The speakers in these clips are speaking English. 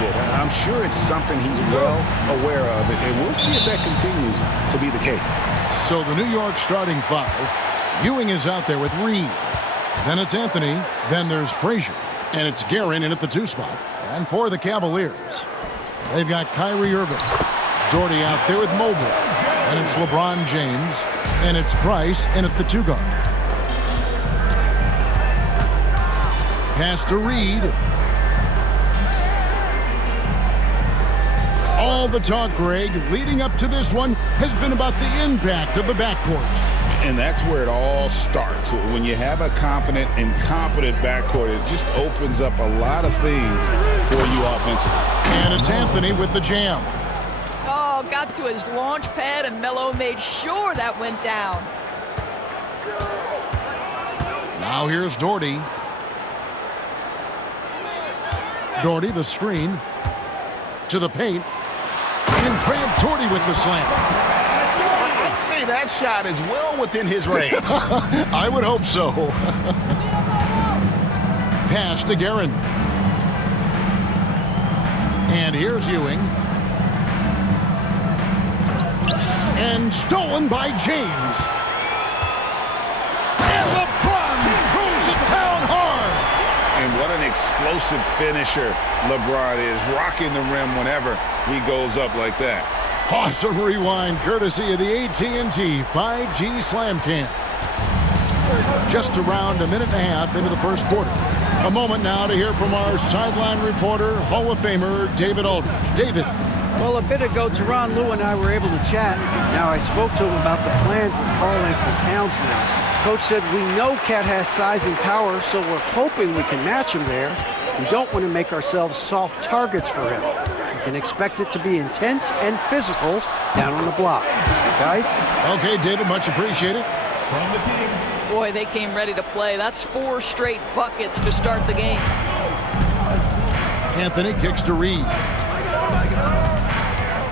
bit. I'm sure it's something he's well aware of, and we'll see if that continues to be the case. So the New York starting five. Ewing is out there with Reed. Then it's Anthony. Then there's Frazier. And it's Guerin in at the 2 spot. And for the Cavaliers, they've got Kyrie Irving. Doherty out there with Mobley. And it's LeBron James. And it's Price in at the 2 guard. Pass to Reed. All the talk, Greg, leading up to this one has been about the impact of the backcourt. And that's where it all starts. When you have a confident and competent backcourt, it just opens up a lot of things for you offensively. And it's Anthony with the jam. Oh, got to his launch pad, and Melo made sure that went down. Now here's Doherty. Doherty, the screen. To the paint. And Grant Doherty with the slam. I'd say that shot is well within his range. I would hope so. Pass to Guerin. And here's Ewing. And stolen by James. And LeBron throws it down hard. And what an explosive finisher LeBron is, rocking the rim whenever he goes up like that. Awesome rewind courtesy of the AT&T 5G Slam Cam. Just around a minute and a half into the first quarter. A moment now to hear from our sideline reporter, Hall of Famer David Aldridge. David. Well, a bit ago, Tyronn Lue and I were able to chat. Now, I spoke to him about the plan for Karl-Anthony Towns now. Coach said, we know Cat has size and power, so we're hoping we can match him there. We don't want to make ourselves soft targets for him. We can expect it to be intense and physical down on the block. Guys? Okay, David, much appreciated. From the team. Boy, they came ready to play. That's 4 straight buckets to start the game. Anthony kicks to Reed.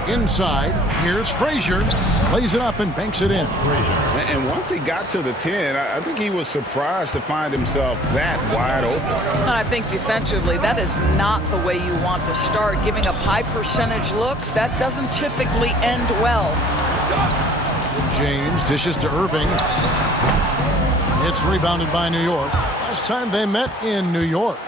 Inside, here's Frazier. Plays it up and banks it in. And once he got to the 10, I think he was surprised to find himself that wide open. And I think defensively, that is not the way you want to start. Giving up high percentage looks, that doesn't typically end well. James dishes to Irving. It's rebounded by New York. Last time they met in New York.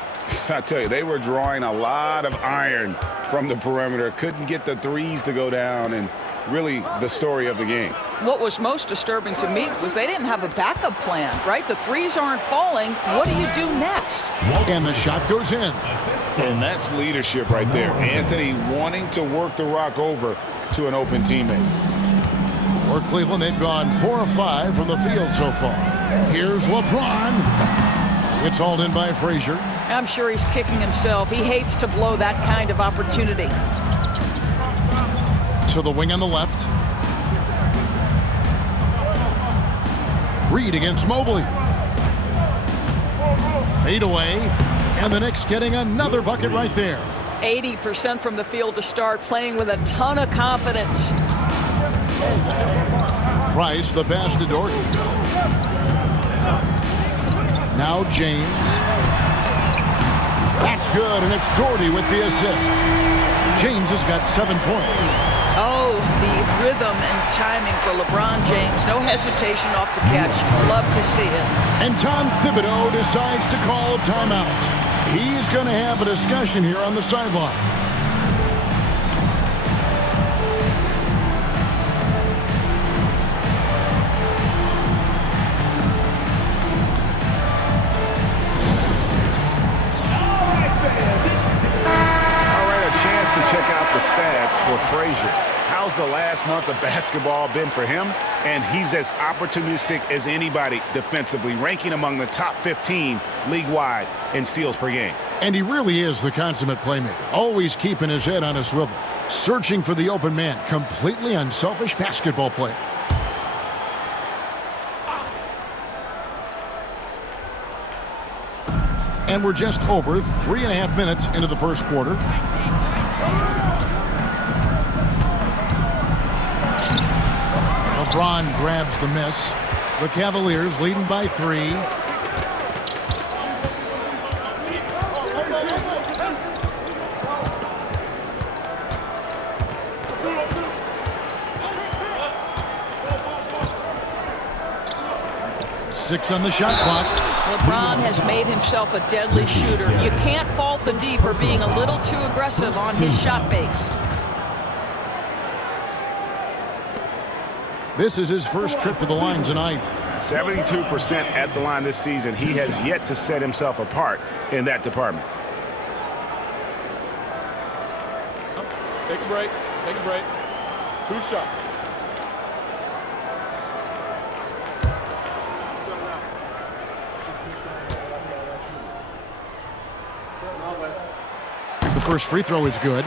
I tell you, they were drawing a lot of iron from the perimeter. Couldn't get the threes to go down, and really the story of the game. What was most disturbing to me was they didn't have a backup plan, right? The threes aren't falling. What do you do next? And the shot goes in. And that's leadership right there. Anthony wanting to work the rock over to an open teammate. For Cleveland, they've gone 4 of 5 from the field so far. Here's LeBron. It's hauled in by Frazier. I'm sure he's kicking himself. He hates to blow that kind of opportunity. To the wing on the left. Reed against Mobley. Fade away. And the Knicks getting another bucket right there. 80% from the field to start, playing with a ton of confidence. Price, the pass to Doherty. Now James. That's good, and it's Doherty with the assist. James has got 7 points. Oh, the rhythm and timing for LeBron James. No hesitation off the catch. Love to see it. And Tom Thibodeau decides to call timeout. He's going to have a discussion here on the sideline. Check out the stats for Frazier. How's the last month of basketball been for him? And he's as opportunistic as anybody defensively, ranking among the top 15 league-wide in steals per game. And he really is the consummate playmaker, always keeping his head on a swivel, searching for the open man, completely unselfish basketball player. And we're just over 3.5 minutes into the first quarter. LeBron grabs the miss. The Cavaliers leading by 3. 6 on the shot clock. LeBron has made himself a deadly shooter. You can't fault the D for being a little too aggressive on his shot fakes. This is his first trip to the line tonight. 72% at the line this season. He has yet to set himself apart in that department. Take a break. Take a break. 2 shots. The first free throw is good.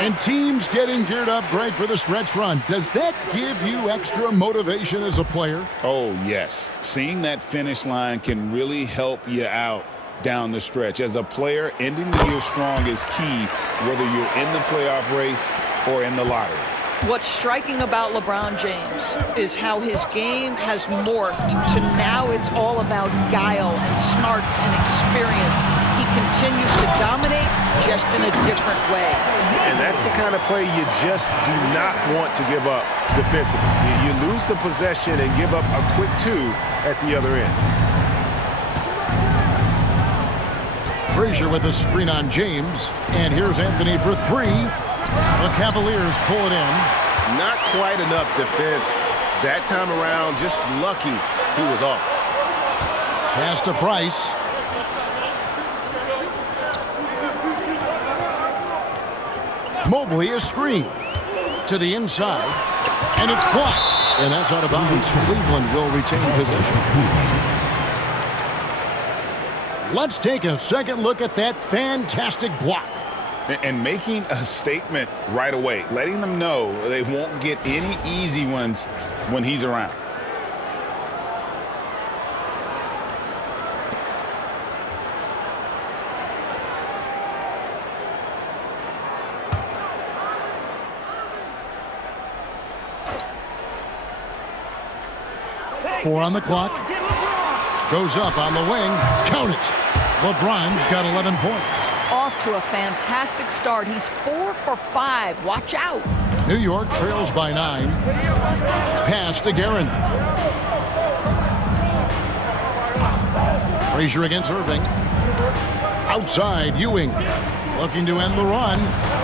And teams getting geared up great for the stretch run. Does that give you extra motivation as a player? Oh, yes. Seeing that finish line can really help you out down the stretch. As a player, ending the year strong is key, whether you're in the playoff race or in the lottery. What's striking about LeBron James is how his game has morphed to now it's all about guile and smarts and experience. He continues to dominate just in a different way. And that's the kind of play you just do not want to give up defensively. You lose the possession and give up a quick 2 at the other end. Frazier with a screen on James. And here's Anthony for 3. The Cavaliers pull it in. Not quite enough defense that time around. Just lucky he was off. Pass to Price. Mobley a screen to the inside, and it's blocked, and that's out of bounds. Cleveland will retain possession. Let's take a second look at that fantastic block. And making a statement right away, letting them know they won't get any easy ones when he's around. Four on the clock. Goes up on the wing. Count it. LeBron's got 11 points. Off to a fantastic start. He's 4 for 5. Watch out. New York trails by 9. Pass to Guerin. Frazier against Irving. Outside, Ewing. Looking to end the run.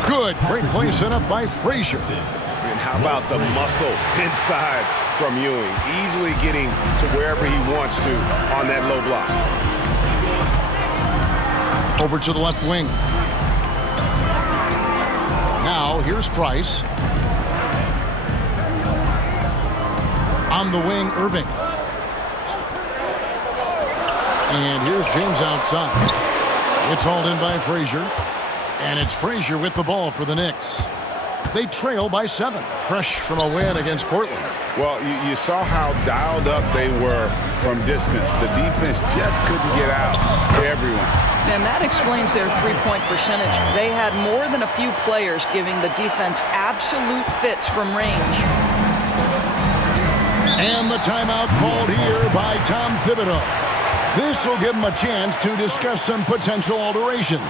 Good. Great play set up by Frazier. And how about the muscle inside from Ewing? Easily getting to wherever he wants to on that low block. Over to the left wing. Now, here's Price. On the wing, Irving. And here's James outside. It's hauled in by Frazier. And it's Frazier with the ball for the Knicks. They trail by 7. Fresh from a win against Portland. Well, you saw how dialed up they were from distance. The defense just couldn't get out to everyone. And that explains their three-point percentage. They had more than a few players giving the defense absolute fits from range. And the timeout called here by Tom Thibodeau. This will give him a chance to discuss some potential alterations.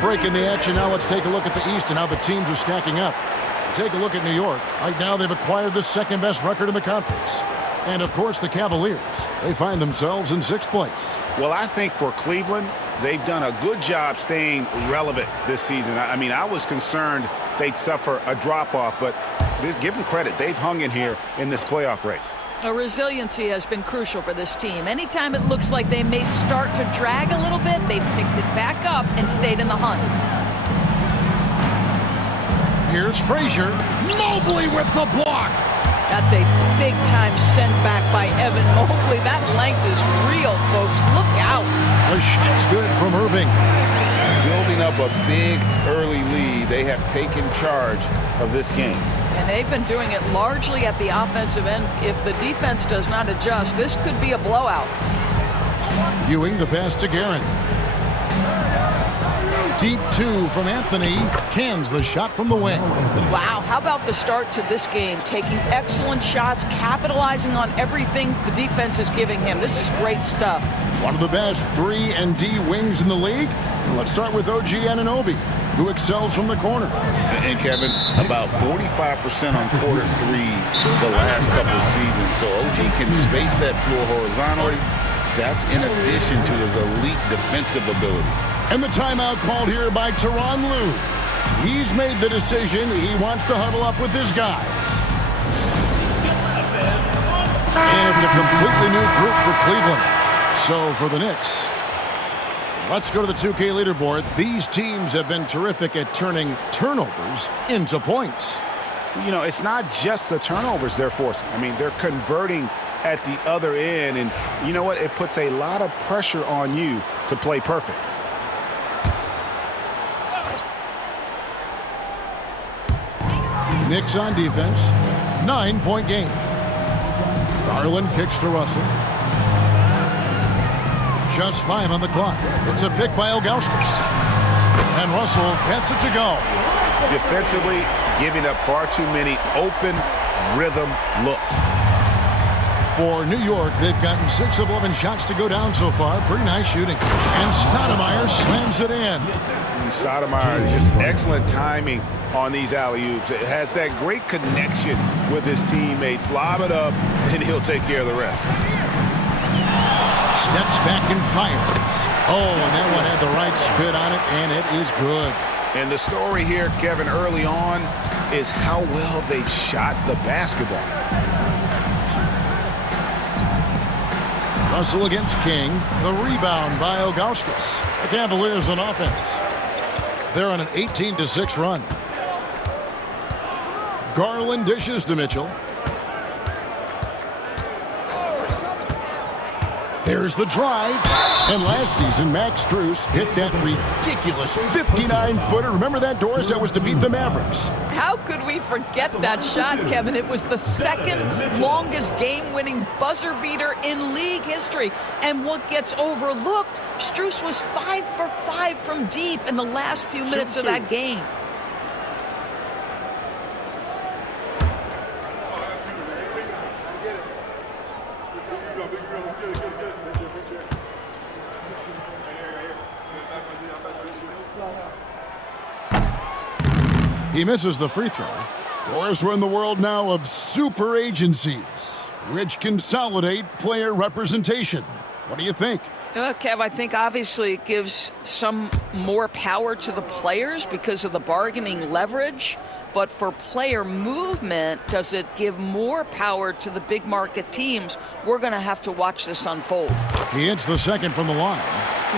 Break in the action. Now let's take a look at the East and how the teams are stacking up. Take a look at New York. Right now they've acquired the second best record in the conference. And of course the Cavaliers. They find themselves in 6th place. Well, I think for Cleveland, they've done a good job staying relevant this season. I mean, I was concerned they'd suffer a drop-off, but give them credit. They've hung in here in this playoff race. Resiliency has been crucial for this team. Anytime it looks like they may start to drag a little bit, they've picked it back up and stayed in the hunt. Here's Frazier. Mobley with the block. That's a big-time send back by Evan Mobley. That length is real, folks. Look out. The shot's good from Irving. Building up a big early lead, they have taken charge of this game. And they've been doing it largely at the offensive end. If the defense does not adjust, this could be a blowout. Ewing the pass to Guerin. Deep two from Anthony. Cans the shot from the wing. Wow, how about the start to this game? Taking excellent shots, capitalizing on everything the defense is giving him. This is great stuff. One of the best 3 and D wings in the league. Let's start with OG Anunoby, who excels from the corner. And Kevin, about 45% on quarter threes the last couple of seasons. So OG can space that floor horizontally. That's in addition to his elite defensive ability. And the timeout called here by Tyronn Lue. He's made the decision. He wants to huddle up with his guys. And it's a completely new group for Cleveland. So for the Knicks, let's go to the 2K leaderboard. These teams have been terrific at turning turnovers into points. You know, it's not just the turnovers they're forcing. I mean, they're converting at the other end. And you know what? It puts a lot of pressure on you to play perfect. Knicks on defense. 9-point game. Garland kicks to Russell. Just 5 on the clock. It's a pick by Ilgauskas. And Russell gets it to go. Defensively, giving up far too many open rhythm looks. For New York, they've gotten 6 of 11 shots to go down so far. Pretty nice shooting. And Stoudemire slams it in. Stoudemire, just excellent timing on these alley-oops. It has that great connection with his teammates. Lob it up, and he'll take care of the rest. Steps back and fires. Oh, and that one had the right spin on it, and it is good. And the story here, Kevin, early on is how well they've shot the basketball. Russell against King. The rebound by Ilgauskas. The Cavaliers on offense. They're on an 18-6 run. Garland dishes to Mitchell. There's the drive. And last season, Max Strus hit that ridiculous 59-footer. Remember that, Doris? That was to beat the Mavericks. How could we forget that shot, Kevin? It was the second longest game-winning buzzer beater in league history. And what gets overlooked, Strus was 5 for 5 from deep in the last few minutes of that game. He misses the free throw. Of course, we're in the world now of super agencies, which consolidate player representation. What do you think? Kev, I think obviously it gives some more power to the players because of the bargaining leverage. But for player movement, does it give more power to the big market teams? We're going to have to watch this unfold. He hits the second from the line.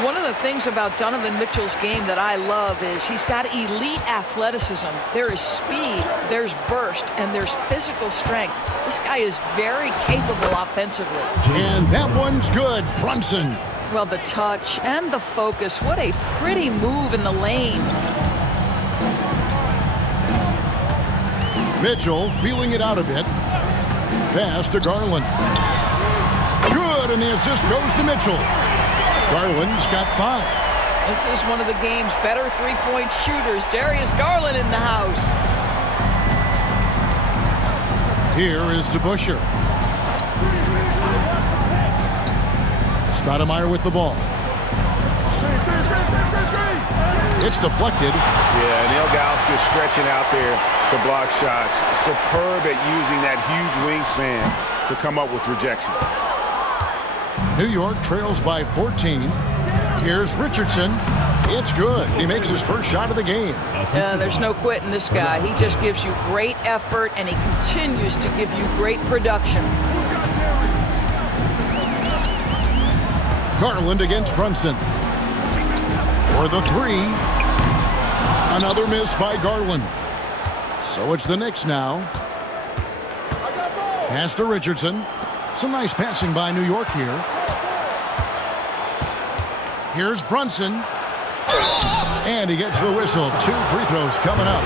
One of the things about Donovan Mitchell's game that I love is he's got elite athleticism. There is speed, there's burst, and there's physical strength. This guy is very capable offensively. And that one's good. Brunson. Well, the touch and the focus. What a pretty move in the lane. Mitchell feeling it out a bit. Pass to Garland. Good, and the assist goes to Mitchell. Garland's got 5. This is one of the game's better three-point shooters. Darius Garland in the house. Here is DeBusschere. Stoudemire with the ball. It's deflected. Yeah, and Ilgauskas stretching out there to block shots. Superb at using that huge wingspan to come up with rejections. New York trails by 14. Here's Richardson. It's good. He makes his first shot of the game. There's no quitting this guy. He just gives you great effort, and he continues to give you great production. Garland against Brunson. For the 3. Another miss by Garland. So it's the Knicks now. Pass to Richardson. Some nice passing by New York here. Here's Brunson. And he gets the whistle. 2 free throws coming up.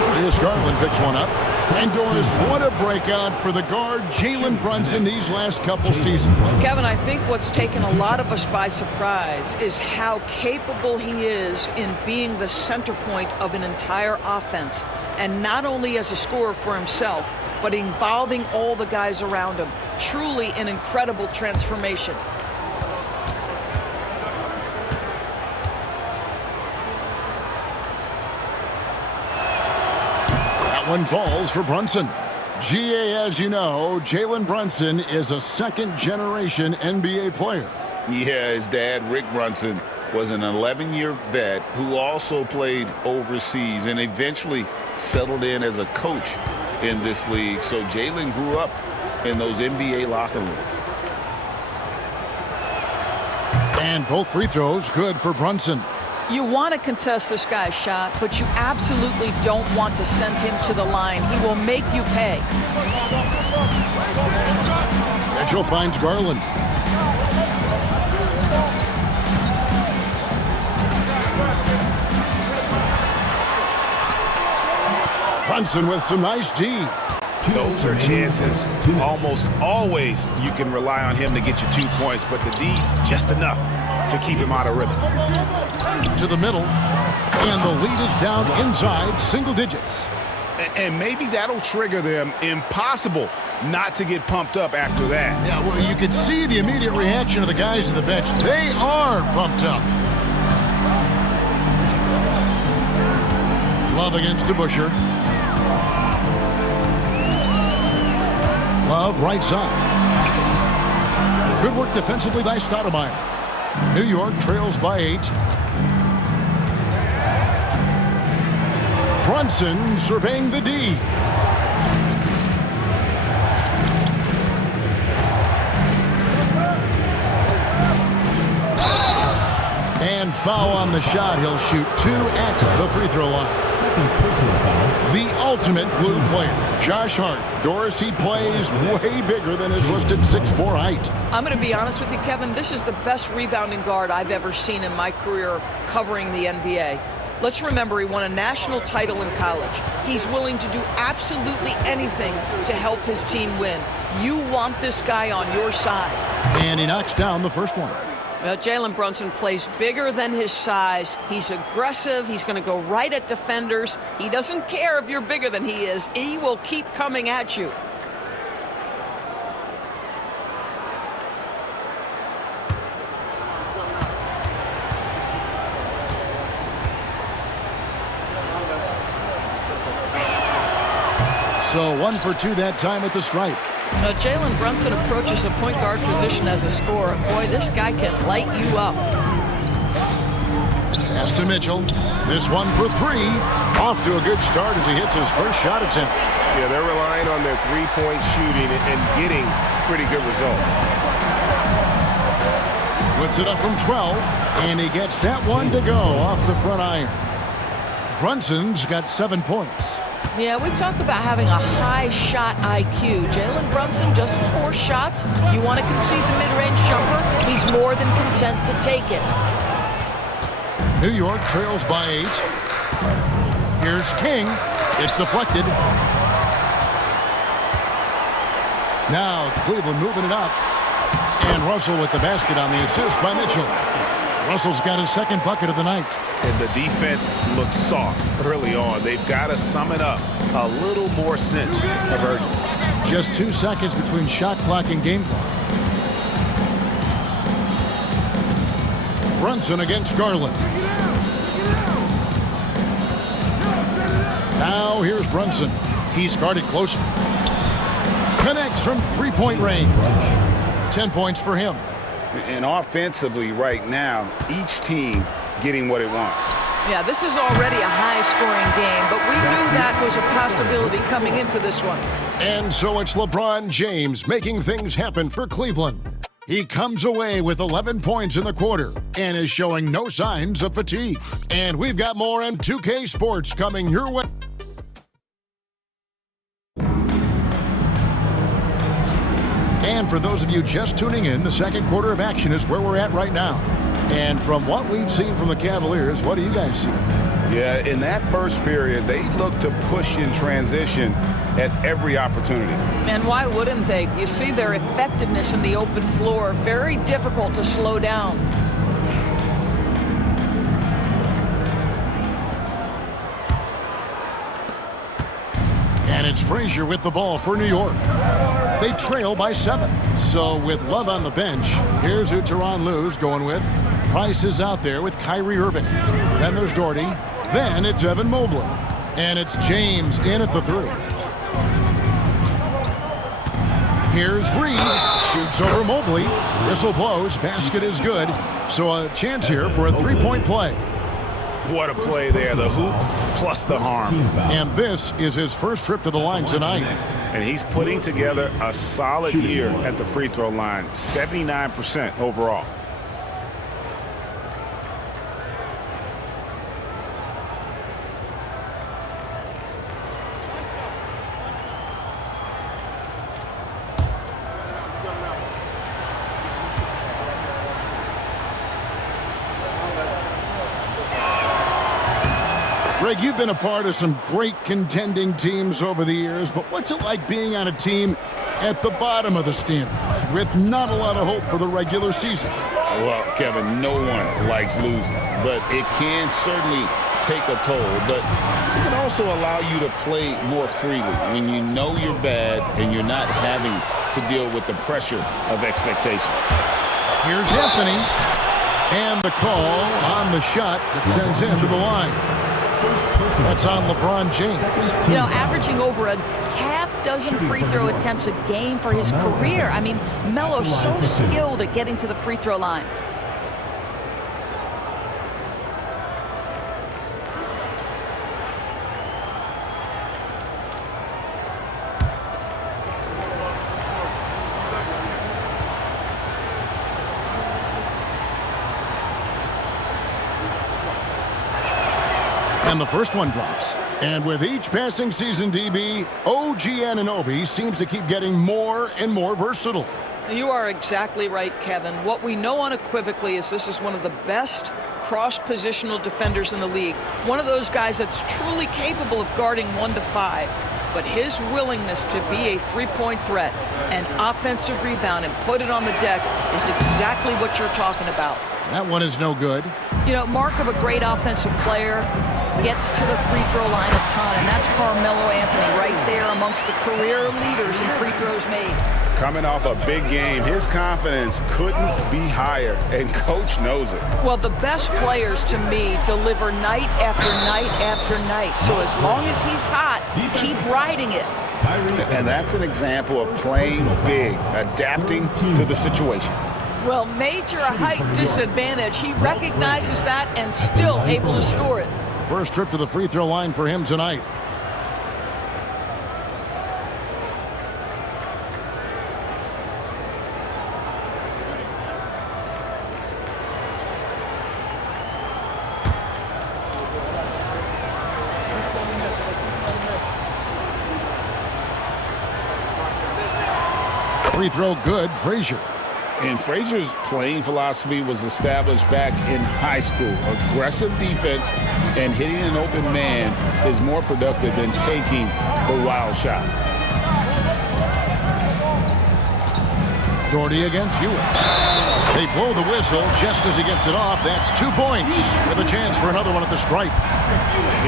Darius Garland picks one up. And Doris, what a breakout for the guard Jalen Brunson these last couple seasons. Kevin, I think what's taken a lot of us by surprise is how capable he is in being the center point of an entire offense. And not only as a scorer for himself, but involving all the guys around him. Truly an incredible transformation. That one falls for Brunson. GA, as you know, Jalen Brunson is a second-generation NBA player. Yeah, his dad, Rick Brunson, was an 11-year vet who also played overseas and eventually settled in as a coach in this league. So Jalen grew up in those NBA locker rooms. And both free throws good for Brunson. You want to contest this guy's shot, but you absolutely don't want to send him to the line. He will make you pay. Mitchell finds Garland. Brunson with some nice D. Those are chances. Almost always you can rely on him to get you 2 points, but the D, just enough to keep him out of rhythm. To the middle, and the lead is down inside single digits. And maybe that'll trigger them. Impossible not to get pumped up after that. Yeah, well, you can see the immediate reaction of the guys on the bench. They are pumped up. Love against DeBuscher. Love right side. Good work defensively by Stoudemire. New York trails by 8. Brunson surveying the D. And foul on the shot. He'll shoot 2 at the free throw line. The ultimate blue player, Josh Hart. Doris, he plays way bigger than his listed 6'4" height. I'm going to be honest with you, Kevin. This is the best rebounding guard I've ever seen in my career covering the NBA. Let's remember he won a national title in college. He's willing to do absolutely anything to help his team win. You want this guy on your side. And he knocks down the first one. Well, Jalen Brunson plays bigger than his size. He's aggressive. He's going to go right at defenders. He doesn't care if you're bigger than he is. He will keep coming at you. So 1 for 2 that time at the stripe. Jalen Brunson approaches a point guard position as a scorer. Boy, this guy can light you up. Pass to Mitchell. This one for 3. Off to a good start as he hits his first shot attempt. Yeah, they're relying on their three-point shooting and getting pretty good results. Puts it up from 12, and he gets that one to go off the front iron. Brunson's got 7 points. Yeah, we talk about having a high shot IQ. Jalen Brunson, just 4 shots. You want to concede the mid-range jumper? He's more than content to take it. New York trails by 8. Here's King. It's deflected. Now Cleveland moving it up. And Russell with the basket on the assist by Mitchell. Russell's got his second bucket of the night. And the defense looks soft early on. They've got to sum it up. A little more sense of urgency. Just 2 seconds between shot clock and game clock. Brunson against Garland. Now here's Brunson. He's guarded close. Connects from three-point range. 10 points for him. And offensively right now, each team getting what it wants. Yeah, this is already a high-scoring game, but we knew that was a possibility coming into this one. And so it's LeBron James making things happen for Cleveland. He comes away with 11 points in the quarter and is showing no signs of fatigue. And we've got more M2K Sports coming your way. And for those of you just tuning in, the second quarter of action is where we're at right now. And from what we've seen from the Cavaliers, what do you guys see? Yeah, in that first period, they looked to push in transition at every opportunity. And why wouldn't they? You see their effectiveness in the open floor. Very difficult to slow down. And it's Frazier with the ball for New York. They trail by 7. So with Love on the bench, here's who Tyronn Lue's going with. Price is out there with Kyrie Irving. Then there's Doherty. Then it's Evan Mobley. And it's James in at the 3. Here's Reed. Shoots over Mobley. Whistle blows. Basket is good. So a chance here for a three-point play. What a play there. The hoop plus the harm. And this is his first trip to the line tonight. And he's putting together a solid year at the free throw line. 79% overall. Greg, you've been a part of some great contending teams over the years, but what's it like being on a team at the bottom of the standings with not a lot of hope for the regular season? Well, Kevin, no one likes losing, but it can certainly take a toll. But it can also allow you to play more freely when you know you're bad and you're not having to deal with the pressure of expectations. Here's Anthony. And the call on the shot that sends him to the line. That's on LeBron James. You know, averaging over a half-dozen free throw attempts a game for his career. I mean, Melo's so skilled at getting to the free throw line. And the first one drops. And with each passing season, DB, OG Anunoby seems to keep getting more and more versatile. You are exactly right, Kevin. What we know unequivocally is this is one of the best cross-positional defenders in the league. One of those guys that's truly capable of guarding 1 to 5. But his willingness to be a three-point threat, an offensive rebound, and put it on the deck is exactly what you're talking about. That one is no good. You know, mark of a great offensive player, gets to the free throw line a ton, and that's Carmelo Anthony right there amongst the career leaders in free throws made. Coming off a big game, his confidence couldn't be higher, and Coach knows it. Well, the best players, to me, deliver night after night after night. So as long as he's hot, keep riding it. And that's an example of playing big, adapting to the situation. Well, major height disadvantage. He recognizes that and still able to score it. First trip to the free throw line for him tonight. Free throw good, Frazier. And Frazier's playing philosophy was established back in high school. Aggressive defense and hitting an open man is more productive than taking the wild shot. Doherty against Hewitt. They blow the whistle just as he gets it off. That's 2 points with a chance for another one at the stripe.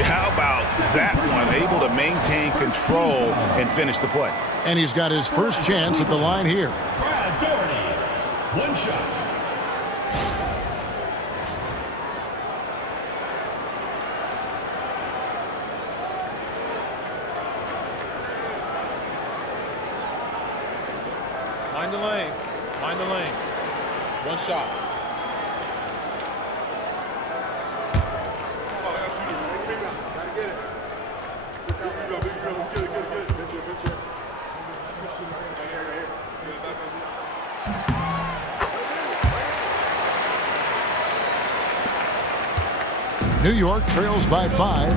How about that one? Able to maintain control and finish the play. And he's got his first chance at the line here. One shot. Mind the lanes. Mind the lanes. One shot. New York trails by 5.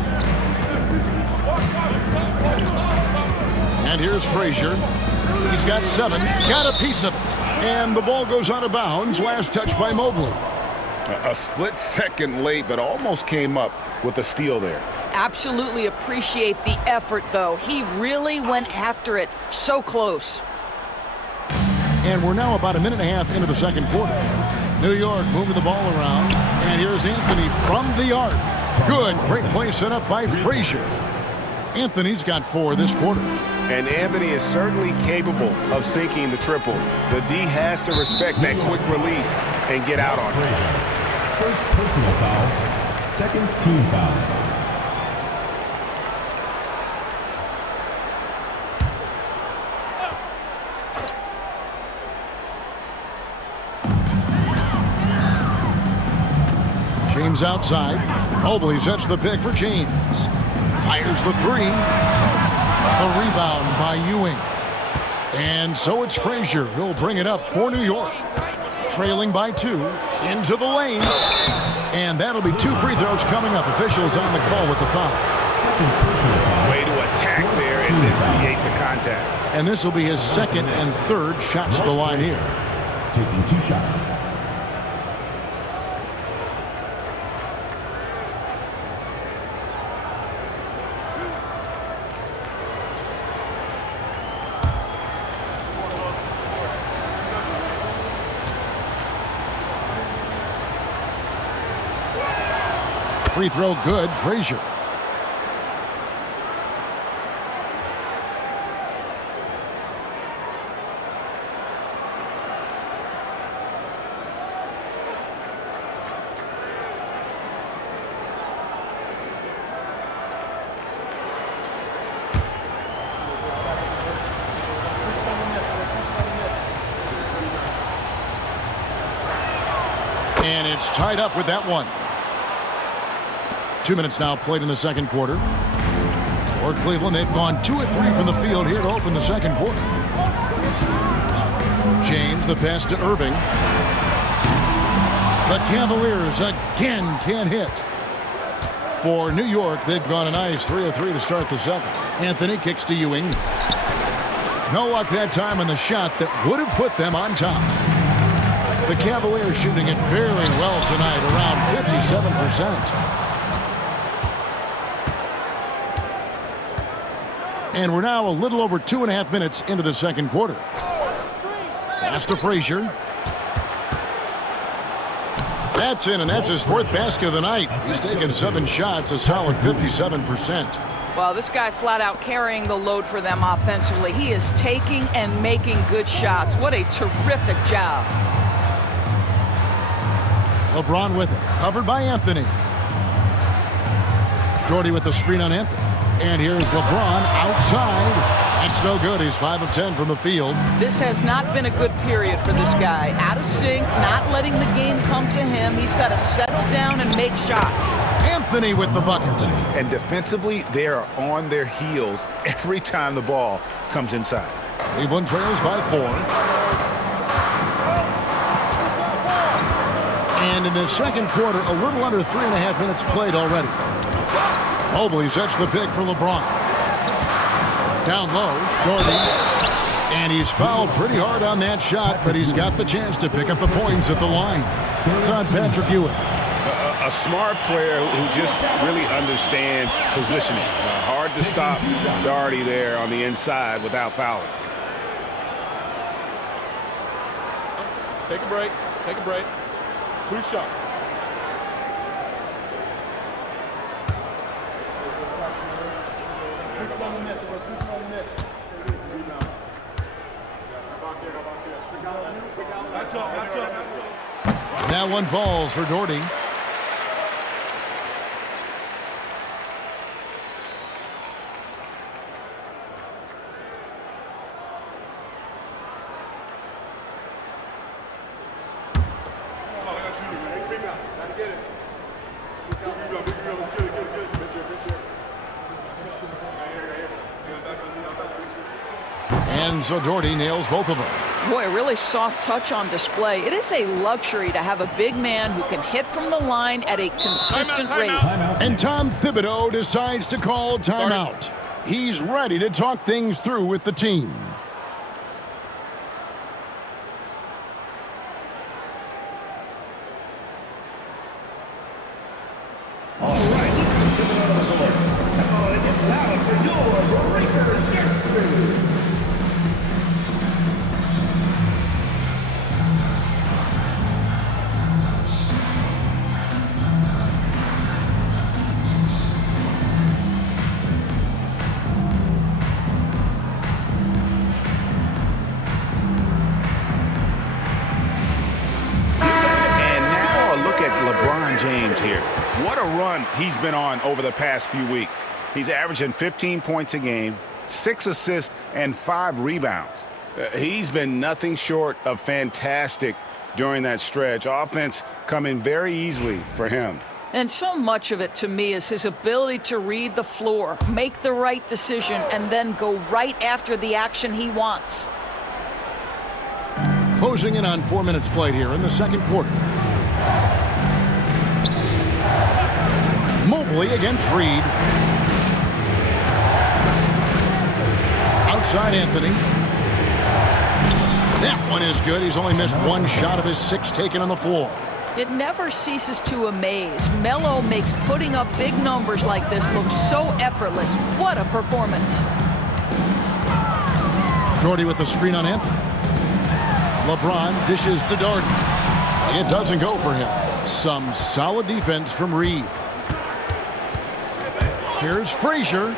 And here's Frazier. He's got 7. Got a piece of it. And the ball goes out of bounds. Last touch by Mobley. A split second late, but almost came up with a steal there. Absolutely appreciate the effort, though. He really went after it. So close. And we're now about a minute and a half into the second quarter. New York moving the ball around. And here's Anthony from the arc. Good. Great play set up by Frazier. Anthony's got 4 this quarter. And Anthony is certainly capable of sinking the triple. The D has to respect that quick release and get out on it. First personal foul, second team foul. James outside. Mobley sets the pick for James. Fires the 3. The rebound by Ewing. And so it's Frazier who'll bring it up for New York. Trailing by 2. Into the lane. And that'll be 2 free throws coming up. Officials on the call with the foul. Way to attack there and then create the contact. And this will be his second and third shots to the line here. Taking 2 shots. Free throw good, Frazier. And it's tied up with that one. 2 minutes now played in the second quarter. For Cleveland, they've gone 2 of 3 from the field here to open the second quarter. James, the pass to Irving. The Cavaliers again can't hit. For New York, they've gone a nice 3 of 3 to start the second. Anthony kicks to Ewing. No luck that time on the shot that would have put them on top. The Cavaliers shooting it very well tonight, around 57%. And we're now a little over 2.5 minutes into the second quarter. Pass to Frazier. That's in, and that's his 4th basket of the night. He's taken 7 shots, a solid 57%. Well, this guy flat out carrying the load for them offensively. He is taking and making good shots. What a terrific job. LeBron with it, covered by Anthony. Jordy with the screen on Anthony. And here's LeBron outside. That's no good. He's 5 of 10 from the field. This has not been a good period for this guy. Out of sync, not letting the game come to him. He's got to settle down and make shots. Anthony with the bucket. And defensively, they are on their heels every time the ball comes inside. Cleveland trails by 4. And in the second quarter, a little under 3.5 minutes played already. Mobley sets the pick for LeBron. Down low, Jordy. And he's fouled pretty hard on that shot, but he's got the chance to pick up the points at the line. It's on Patrick Ewing. A smart player who just really understands positioning. Hard to stop Doherty there on the inside without fouling. Take a break. Take a break. 2 shots. That one falls for Doherty. And so Doherty nails both of them. Boy, a really soft touch on display. It is a luxury to have a big man who can hit from the line at a consistent rate. And Tom Thibodeau decides to call timeout. He's ready to talk things through with the team. LeBron James here. What a run he's been on over the past few weeks. He's averaging 15 points a game, 6 assists, and 5 rebounds. He's been nothing short of fantastic during that stretch. Offense coming very easily for him. And so much of it, to me, is his ability to read the floor, make the right decision, and then go right after the action he wants. Closing in on 4 minutes played here in the second quarter. Mobley against Reed. Outside Anthony. That one is good. He's only missed 1 shot of his 6 taken on the floor. It never ceases to amaze. Melo makes putting up big numbers like this look so effortless. What a performance. Jordy with the screen on Anthony. LeBron dishes to Doherty. It doesn't go for him. Some solid defense from Reed. Here's Frazier.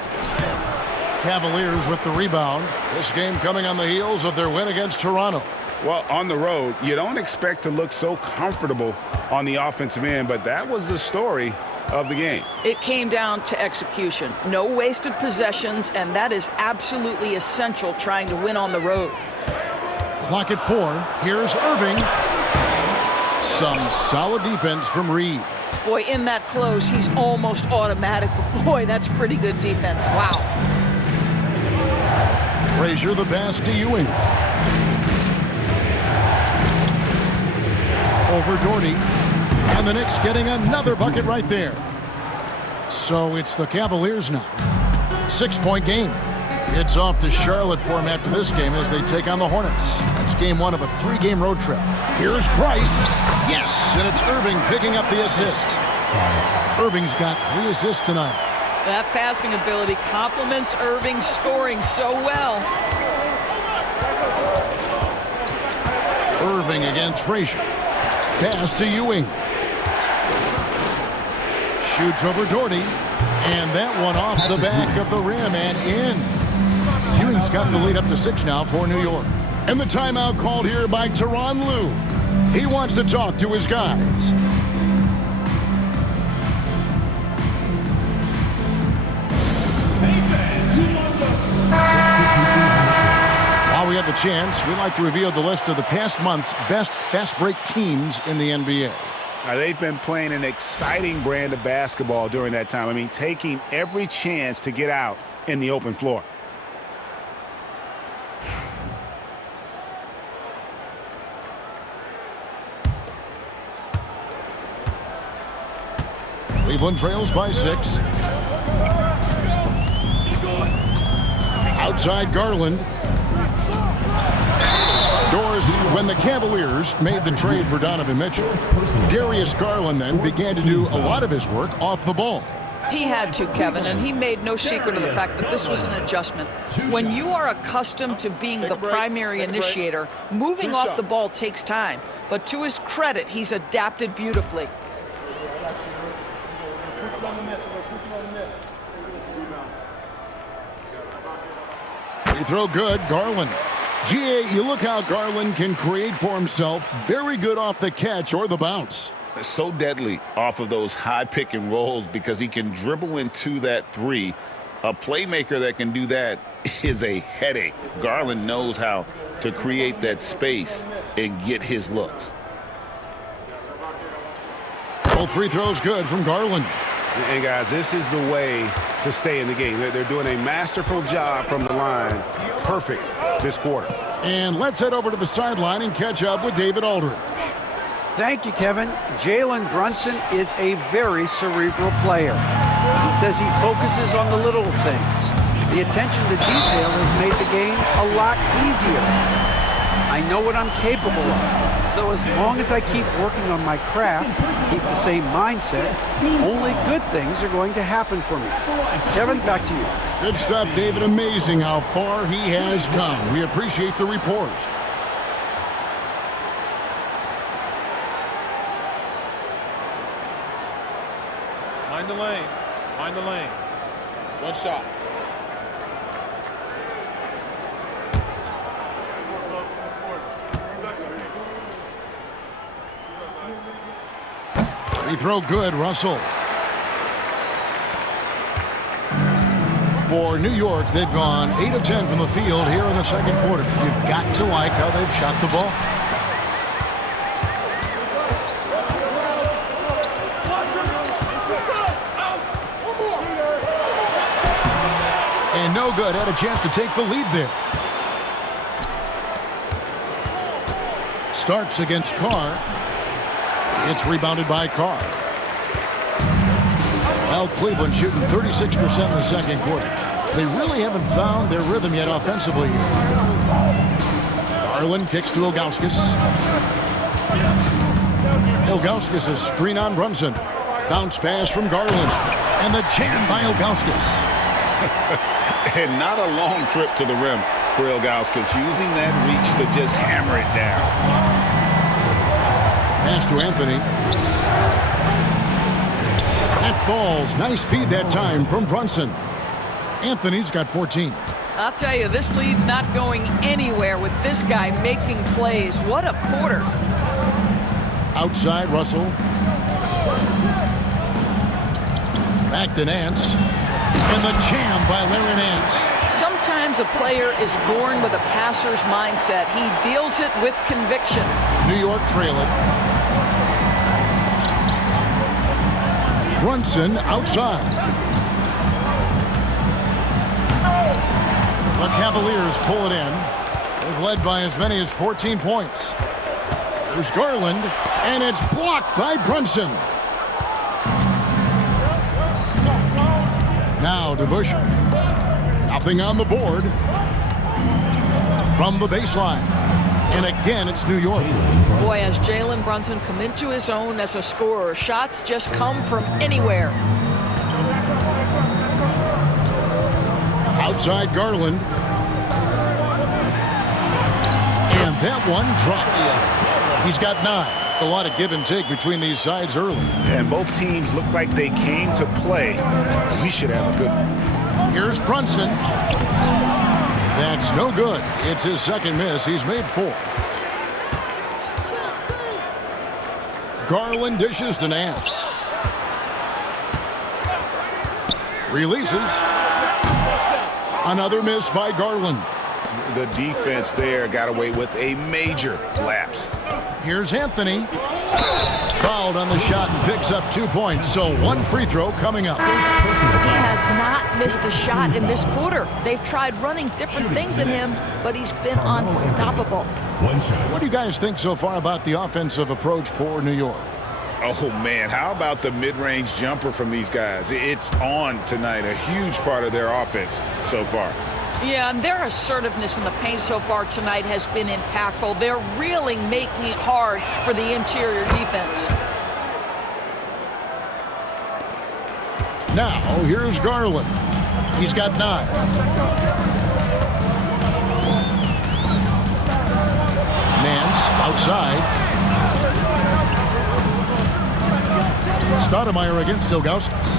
Cavaliers with the rebound. This game coming on the heels of their win against Toronto. Well, on the road, you don't expect to look so comfortable on the offensive end, but that was the story of the game. It came down to execution. No wasted possessions, and that is absolutely essential trying to win on the road. Clock at 4. Here's Irving. Some solid defense from Reed. Boy, in that close, he's almost automatic, but boy, that's pretty good defense. Wow. Frazier the pass to Ewing. Over Doherty. And the Knicks getting another bucket right there. So it's the Cavaliers now. 6-point game. It's off to Charlotte for him after this game as they take on the Hornets. That's game 1 of a 3-game road trip. Here's Price. Yes, and it's Irving picking up the assist. Irving's got 3 assists tonight. That passing ability complements Irving scoring so well. Irving against Frazier. Pass to Ewing. Shoots over Doherty. And that one off the back of the rim and in. Ewing's got the lead up to 6 now for New York. And the timeout called here by Tyronn Lue. He wants to talk to his guys. While we have the chance, we'd like to reveal the list of the past month's best fast break teams in the NBA. They've been playing an exciting brand of basketball during that time. I mean, taking every chance to get out in the open floor. Cleveland trails by 6. Outside Garland. Doors when the Cavaliers made the trade for Donovan Mitchell. Darius Garland then began to do a lot of his work off the ball. He had to, Kevin, and he made no secret of the fact that this was an adjustment. When you are accustomed to being the primary initiator, moving off the ball takes time. But to his credit, he's adapted beautifully. Free throw good, Garland. GA, you look how Garland can create for himself. Very good off the catch or the bounce. So deadly off of those high pick and rolls because he can dribble into that 3. A playmaker that can do that is a headache. Garland knows how to create that space and get his looks. Both free throws good from Garland. And guys, this is the way to stay in the game. They're doing a masterful job from the line. Perfect this quarter. And let's head over to the sideline and catch up with David Aldridge. Thank you, Kevin. Jalen Brunson is a very cerebral player. He says he focuses on the little things. The attention to detail has made the game a lot easier. I know what I'm capable of. So as long as I keep working on my craft, keep the same mindset, only good things are going to happen for me. Kevin, back to you. Good stuff, David. Amazing how far he has come. We appreciate the report. Mind the lanes. Mind the lanes. One shot. Free throw good, Russell. For New York, they've gone 8 of 10 from the field here in the second quarter. You've got to like how they've shot the ball. And no good. Had a chance to take the lead there. Starks against Carr. It's rebounded by Carr. Well, Cleveland shooting 36% in the second quarter. They really haven't found their rhythm yet offensively here. Garland kicks to Ilgauskas. Ilgauskas is screen on Brunson. Bounce pass from Garland. And the jam by Ilgauskas. And not a long trip to the rim for Ilgauskas, using that reach to just hammer it down. Pass to Anthony. That falls. Nice feed that time from Brunson. Anthony's got 14. I'll tell you, this lead's not going anywhere with this guy making plays. What a quarter. Outside, Russell. Back to Nance. And the jam by Larry Nance. Sometimes a player is born with a passer's mindset. He deals it with conviction. New York trailing. Brunson outside. The Cavaliers pull it in. They've led by as many as 14 points. There's Garland, and it's blocked by Brunson. Now to Busher. Nothing on the board. From the baseline. And again, it's New York. Boy, has Jalen Brunson come into his own as a scorer. Shots just come from anywhere. Outside Garland. And that one drops. He's got 9. A lot of give and take between these sides early. And both teams look like they came to play. We should have a good one. Here's Brunson. That's no good. It's his second miss. He's made 4. Garland dishes to Nance. Releases. Another miss by Garland. The defense there got away with a major lapse. Here's Anthony. Fouled on the shot and picks up 2 points. So 1 free throw coming up. He has not missed a shot in this quarter. They've tried running different things in him, but he's been unstoppable. What do you guys think so far about the offensive approach for New York? Oh, man, how about the mid-range jumper from these guys? It's on tonight, a huge part of their offense so far. Yeah, and their assertiveness in the paint so far tonight has been impactful. They're really making it hard for the interior defense. Now, here's Garland. He's got 9. Nance outside. Stoudemire against Ilgauskas.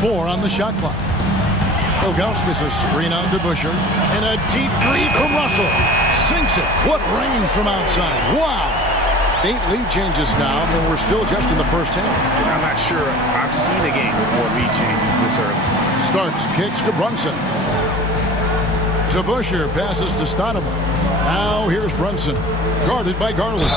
4 on the shot clock. Ilgauskas a screen on to Busher. And a deep three from Russell. Sinks it. What range from outside. Wow. 8 lead changes now, and we're still just in the first half. And I'm not sure I've seen a game with more lead changes this early. Starks kicks to Brunson. To Busher, passes to Stoudemire. Now here's Brunson. Guarded by Garland.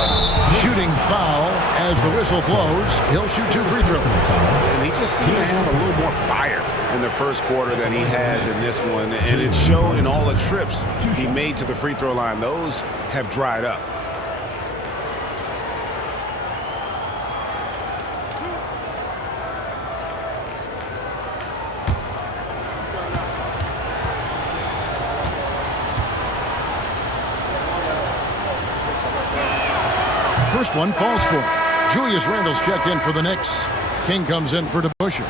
Shooting foul as the whistle blows. He'll shoot 2 free throws. And he just seemed to have a little more fire in the first quarter than he has in this one. And it showed in all the trips he made to the free throw line. Those have dried up. first one falls for him. Julius Randle's checked in for the Knicks. King comes in for DeBusschere.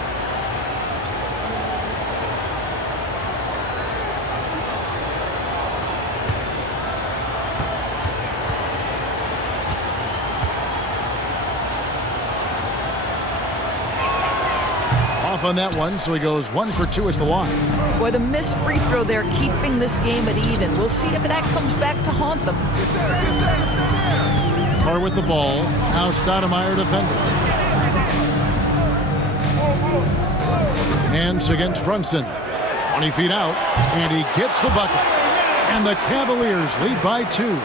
Off on that one, so he goes 1 for 2 at the line. Boy, the missed free throw there keeping this game at even. We'll see if that comes back to haunt them. Carr with the ball. Now Stoudemire defending. Hands against Brunson. 20 feet out, and he gets the bucket. And the Cavaliers lead by 2.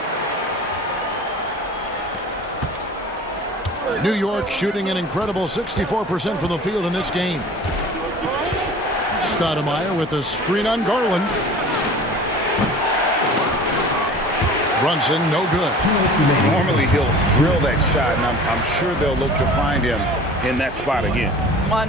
New York shooting an incredible 64% from the field in this game. Stoudemire with a screen on Garland. Brunson, no good. Normally he'll drill that shot, and I'm sure they'll look to find him in that spot again.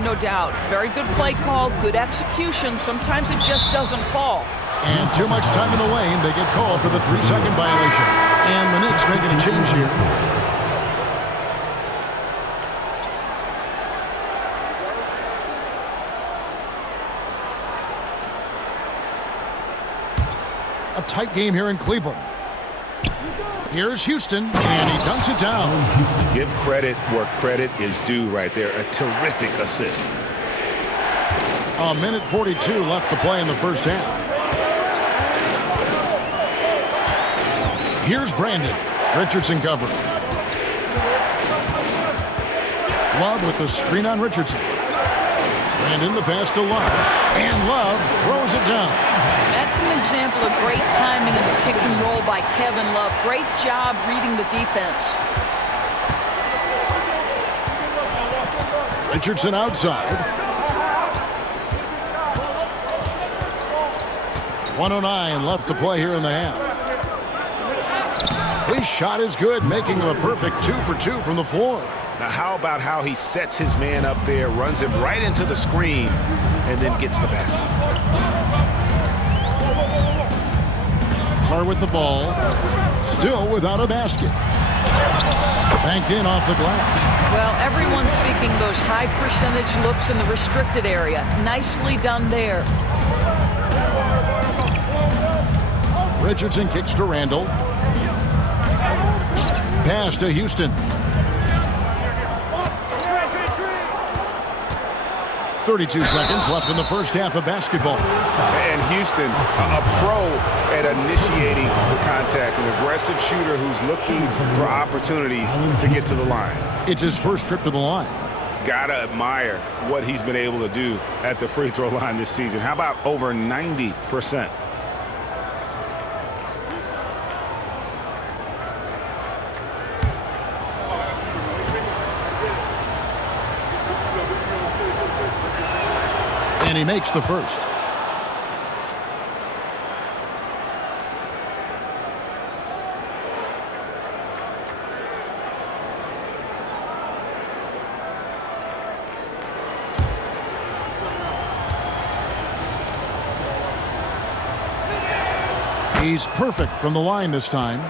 No doubt. Very good play call, good execution. Sometimes it just doesn't fall. And too much time in the lane. They get called for the 3-second violation. And the Knicks making a change here. A tight game here in Cleveland. Here's Houston, and he dunks it down. Give credit where credit is due right there. A terrific assist. A minute 42 left to play in the first half. Here's Brandon. Richardson covering. Love with the screen on Richardson. Brandon the pass to Love. And Love throws it down. That's an example of great timing in the pick and roll by Kevin Love. Great job reading the defense. Richardson outside. 1:09 left to play here in the half. His shot is good, making him a perfect 2 for 2 from the floor. Now, how about how he sets his man up there, runs him right into the screen, and then gets the basket. Carr with the ball, still without a basket. Banked in off the glass. Well, everyone's seeking those high percentage looks in the restricted area. Nicely done there. Richardson kicks to Randle. Pass to Houston. 32 seconds left in the first half of basketball. And Houston, a pro at initiating the contact, an aggressive shooter who's looking for opportunities to get to the line. It's his first trip to the line. Gotta admire what he's been able to do at the free throw line this season. How about over 90%? And he makes the first. He's perfect from the line this time.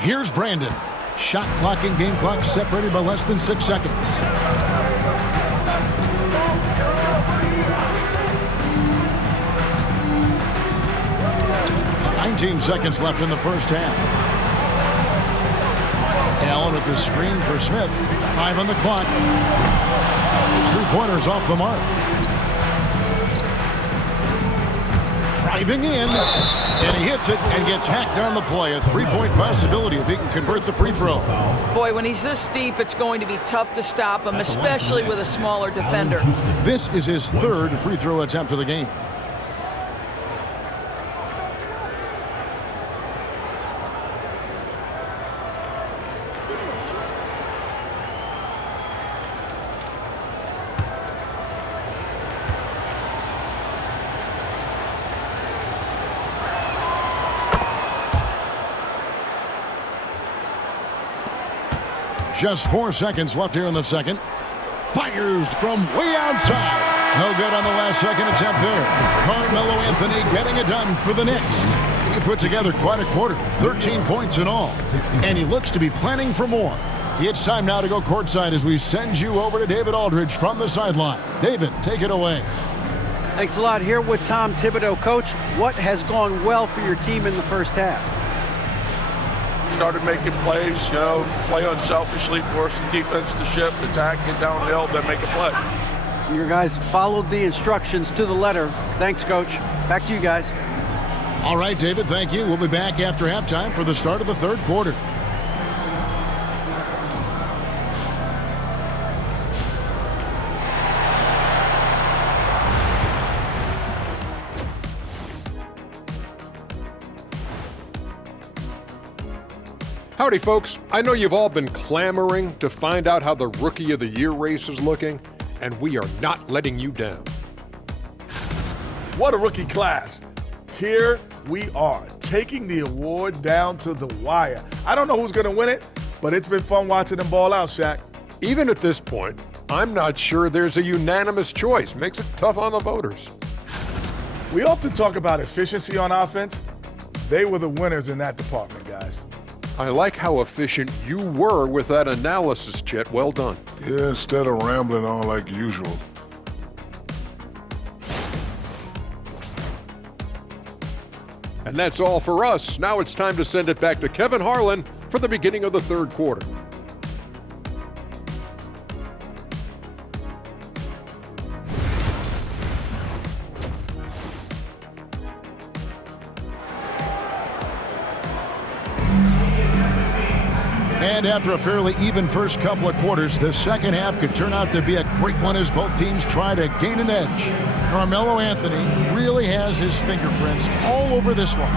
Here's Brandon. Shot clock and game clock separated by less than 6 seconds. 19 seconds left in the first half. Allen with the screen for Smith. 5 on the clock. His 3-pointers off the mark. Driving in, and he hits it and gets hacked on the play. A 3-point possibility if he can convert the free throw. Boy, when he's this deep, it's going to be tough to stop him, especially with a smaller defender. This is his 3rd free throw attempt of the game. Just 4 seconds left here in the second. Fires from way outside. No good on the last second attempt there. Carmelo Anthony getting it done for the Knicks. He put together quite a quarter, 13 points in all, and he looks to be planning for more. It's time now to go courtside as we send you over to David Aldridge from the sideline. David, take it away. Thanks a lot. Here with Tom Thibodeau. Coach, what has gone well for your team in the first half? Started making plays, play unselfishly, force the defense to shift, attack, get downhill, then make a play. Your guys followed the instructions to the letter. Thanks, Coach. Back to you guys. All right, David, thank you. We'll be back after halftime for the start of the third quarter. Howdy, folks. I know you've all been clamoring to find out how the Rookie of the Year race is looking, and we are not letting you down. What a rookie class. Here we are, taking the award down to the wire. I don't know who's going to win it, but it's been fun watching them ball out, Shaq. Even at this point, I'm not sure there's a unanimous choice. Makes it tough on the voters. We often talk about efficiency on offense. They were the winners in that department, guys. I like how efficient you were with that analysis, Chet. Well done. Yeah, instead of rambling on like usual. And that's all for us. Now it's time to send it back to Kevin Harlan for the beginning of the third quarter. And after a fairly even first couple of quarters, the second half could turn out to be a great one as both teams try to gain an edge. Carmelo Anthony really has his fingerprints all over this one.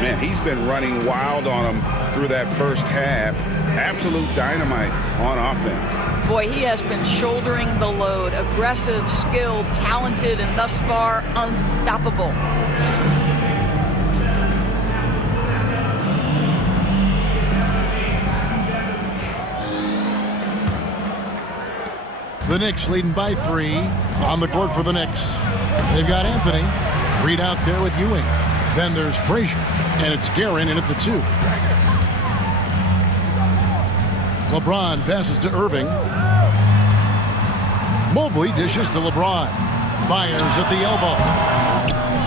Man, he's been running wild on him through that first half. Absolute dynamite on offense. Boy, he has been shouldering the load. Aggressive, skilled, talented, and thus far unstoppable. The Knicks leading by 3 on the court for the Knicks. They've got Anthony. Reed out there with Ewing. Then there's Frazier, and it's Guerin in at the 2. LeBron passes to Irving. Mobley dishes to LeBron. Fires at the elbow.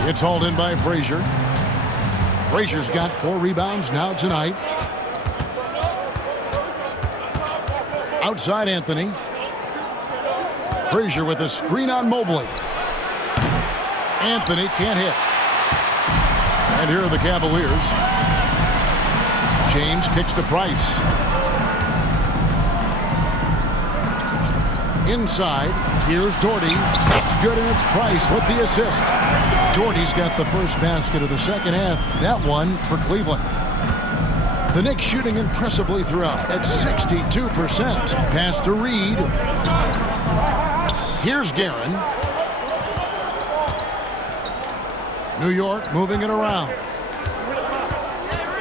It's hauled in by Frazier. Frazier's got 4 rebounds now tonight. Outside Anthony. Frazier with a screen on Mobley. Anthony can't hit. And here are the Cavaliers. James kicks to Price. Inside, here's Doherty. It's good, and it's Price with the assist. Doherty's got the first basket of the second half. That one for Cleveland. The Knicks shooting impressively throughout at 62%. Pass to Reed. Here's Guerin. New York moving it around.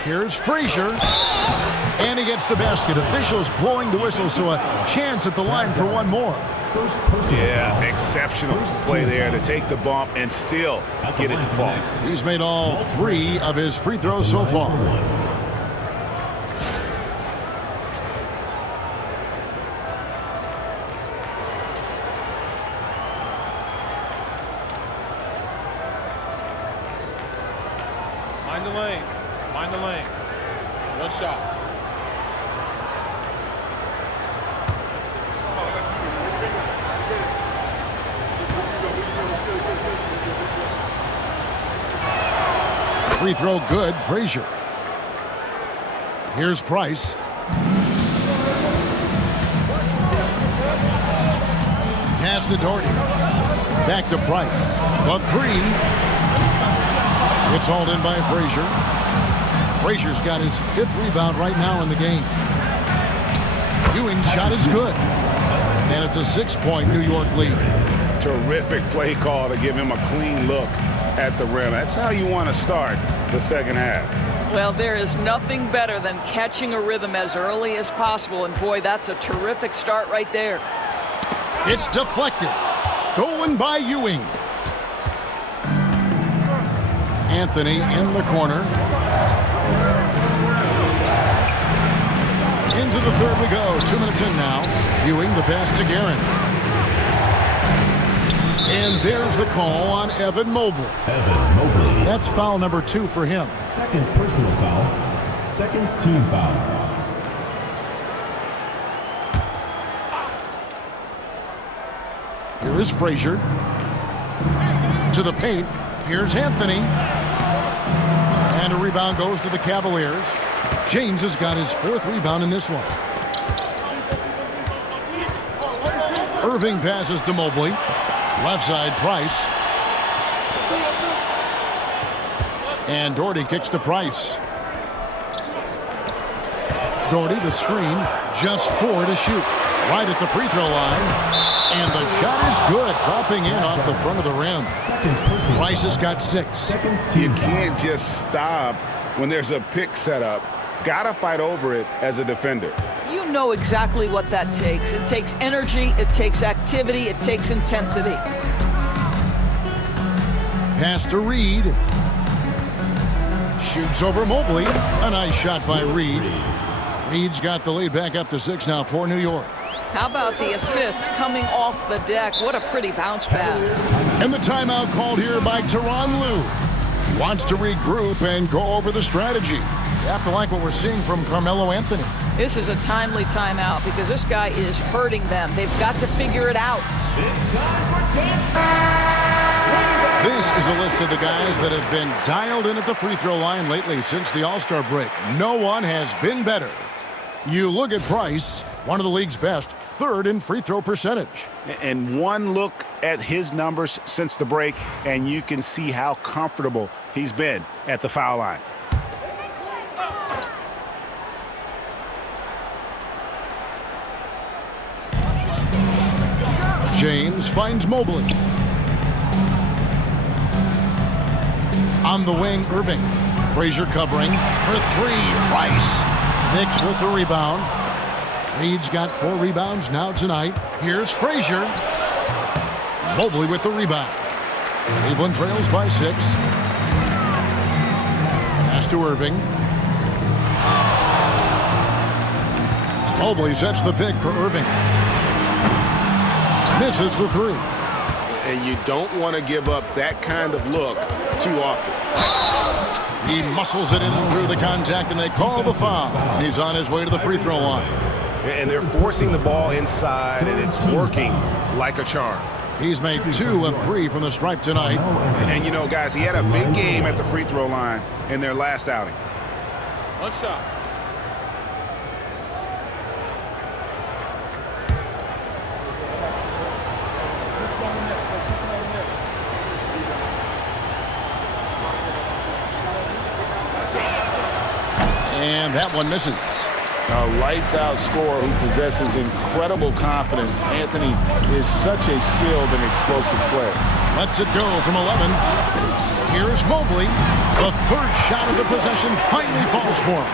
Here's Frazier. And he gets the basket. Officials blowing the whistle, so a chance at the line for one more. Yeah, exceptional play there to take the bump and still get it to fall. He's made all 3 of his free throws so far. Mind the lanes. Mind the lanes. One shot. Free throw good, Frazier. Here's Price. Pass to Doherty. Back to Price. The 3. It's hauled in by Frazier. Frazier's got his 5th rebound right now in the game. Ewing's shot is good. And it's a 6-point New York lead. Terrific play call to give him a clean look at the rim. That's how you want to start the second half. Well, there is nothing better than catching a rhythm as early as possible. And boy, that's a terrific start right there. It's deflected. Stolen by Ewing. Anthony in the corner. Into the third we go. 2 minutes in now. Ewing the pass to Guerin. And there's the call on Evan Mobley. Evan Mobley. That's foul number 2 for him. Second personal foul. Second team foul. Here is Frazier. To the paint. Here's Anthony. And a rebound goes to the Cavaliers. James has got his 4th rebound in this one. Irving passes to Mobley. Left side, Price. And Doherty kicks to Price. Doherty, the screen, just 4 to shoot. Right at the free throw line. And the shot is good, dropping in off the front of the rim. Price has got 6. You can't just stop when there's a pick set up. Gotta fight over it as a defender. You know exactly what that takes. It takes energy, it takes activity, it takes intensity. Pass to Reed. Shoots over Mobley. A nice shot by Reed. Reed's got the lead back up to 6 now for New York. How about the assist coming off the deck? What a pretty bounce pass. And the timeout called here by Tyronn Lue. He wants to regroup and go over the strategy. You have to like what we're seeing from Carmelo Anthony. This is a timely timeout because this guy is hurting them. They've got to figure it out. This is a list of the guys that have been dialed in at the free throw line lately since the All-Star break. No one has been better. You look at Price, one of the league's best, 3rd in free throw percentage. And one look at his numbers since the break, and you can see how comfortable he's been at the foul line. James finds Mobley. On the wing, Irving. Frazier covering for 3. Price. Knicks with the rebound. Reed's got 4 rebounds now tonight. Here's Frazier. Mobley with the rebound. Cleveland trails by 6. Pass to Irving. Mobley sets the pick for Irving. Misses the 3. And you don't want to give up that kind of look too often. He muscles it in through the contact, and they call the foul. And he's on his way to the free throw line. And they're forcing the ball inside, and it's working like a charm. He's made 2 of 3 from the stripe tonight. And you know, guys, he had a big game at the free throw line in their last outing. One shot. And that one misses. A lights-out scorer who possesses incredible confidence. Anthony is such a skilled and explosive player. Lets it go from 11. Here's Mobley. The 3rd shot of the possession finally falls for him.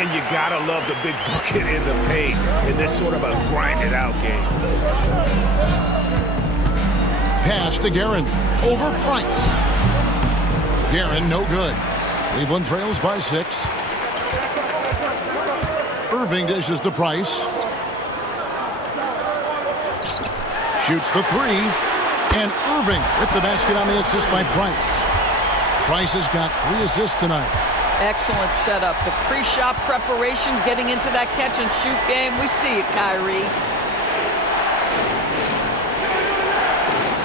And you gotta love the big bucket in the paint in this sort of a grinded-out game. Pass to Guerin. Over Price. Guerin, no good. Cleveland trails by 6. Irving dishes to Price. Shoots the 3. And Irving with the basket on the assist by Price. Price has got 3 assists tonight. Excellent setup. The pre-shot preparation, getting into that catch-and-shoot game. We see it, Kyrie.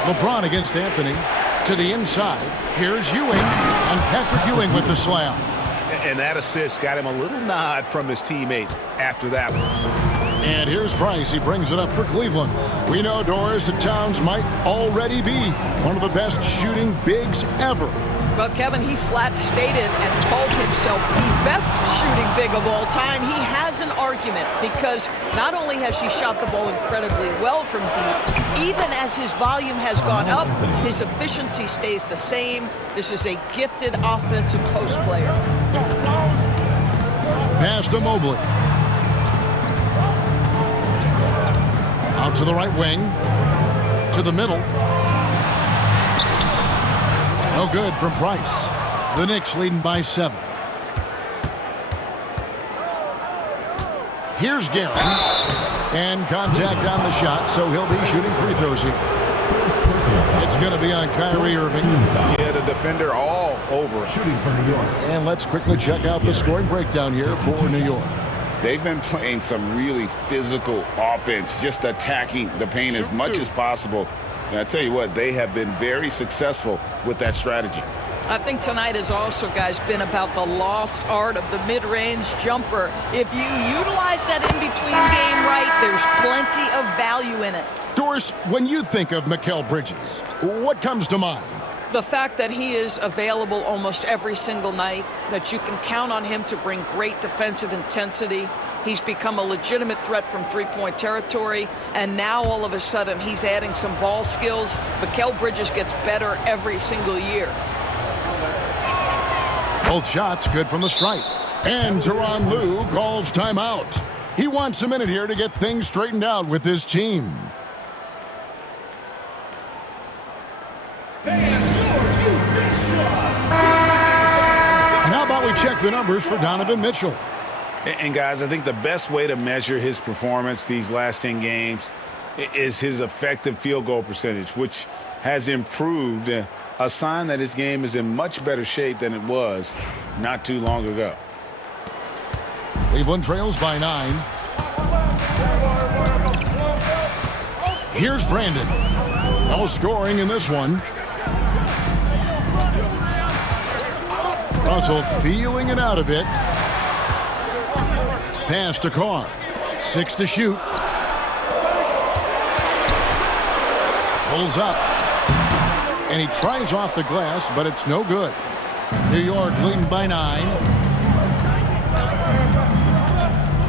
LeBron against Anthony. To the inside. Here's Ewing. And Patrick Ewing with the slam. And that assist got him a little nod from his teammate after that one. And here's Price. He brings it up for Cleveland. We know, Doris, that Towns might already be one of the best shooting bigs ever. Well, Kevin, he flat stated and called himself the best shooting big of all time. He has an argument because not only has he shot the ball incredibly well from deep, even as his volume has gone up, his efficiency stays the same. This is a gifted offensive post player. Pass to Mobley. Out to the right wing. To the middle. No good from Price. The Knicks leading by 7. Here's Guerin. And contact on the shot, so he'll be shooting free throws here. It's going to be on Kyrie Irving. Yeah, the defender all over. Shooting for New York. And let's quickly check out the scoring breakdown here for New York. They've been playing some really physical offense, just attacking the paint as much as possible. And I tell you what, they have been very successful with that strategy. I think tonight has also, guys, been about the lost art of the mid-range jumper. If you utilize that in-between game right, there's plenty of value in it. Doris, when you think of Mikal Bridges, what comes to mind? The fact that he is available almost every single night, that you can count on him to bring great defensive intensity. He's become a legitimate threat from three-point territory, and now all of a sudden he's adding some ball skills. Mikal Bridges gets better every single year. Both shots good from the stripe. And Tyronn Lue calls timeout. He wants a minute here to get things straightened out with his team. And how about we check the numbers for Donovan Mitchell? And guys, I think the best way to measure his performance these last 10 games is his effective field goal percentage, which has improved, a sign that his game is in much better shape than it was not too long ago. Cleveland trails by 9. Here's Brandon. No scoring in this one. Russell feeling it out a bit. Pass to Carr. 6 to shoot. Pulls up. And he tries off the glass, but it's no good. New York leading by 9.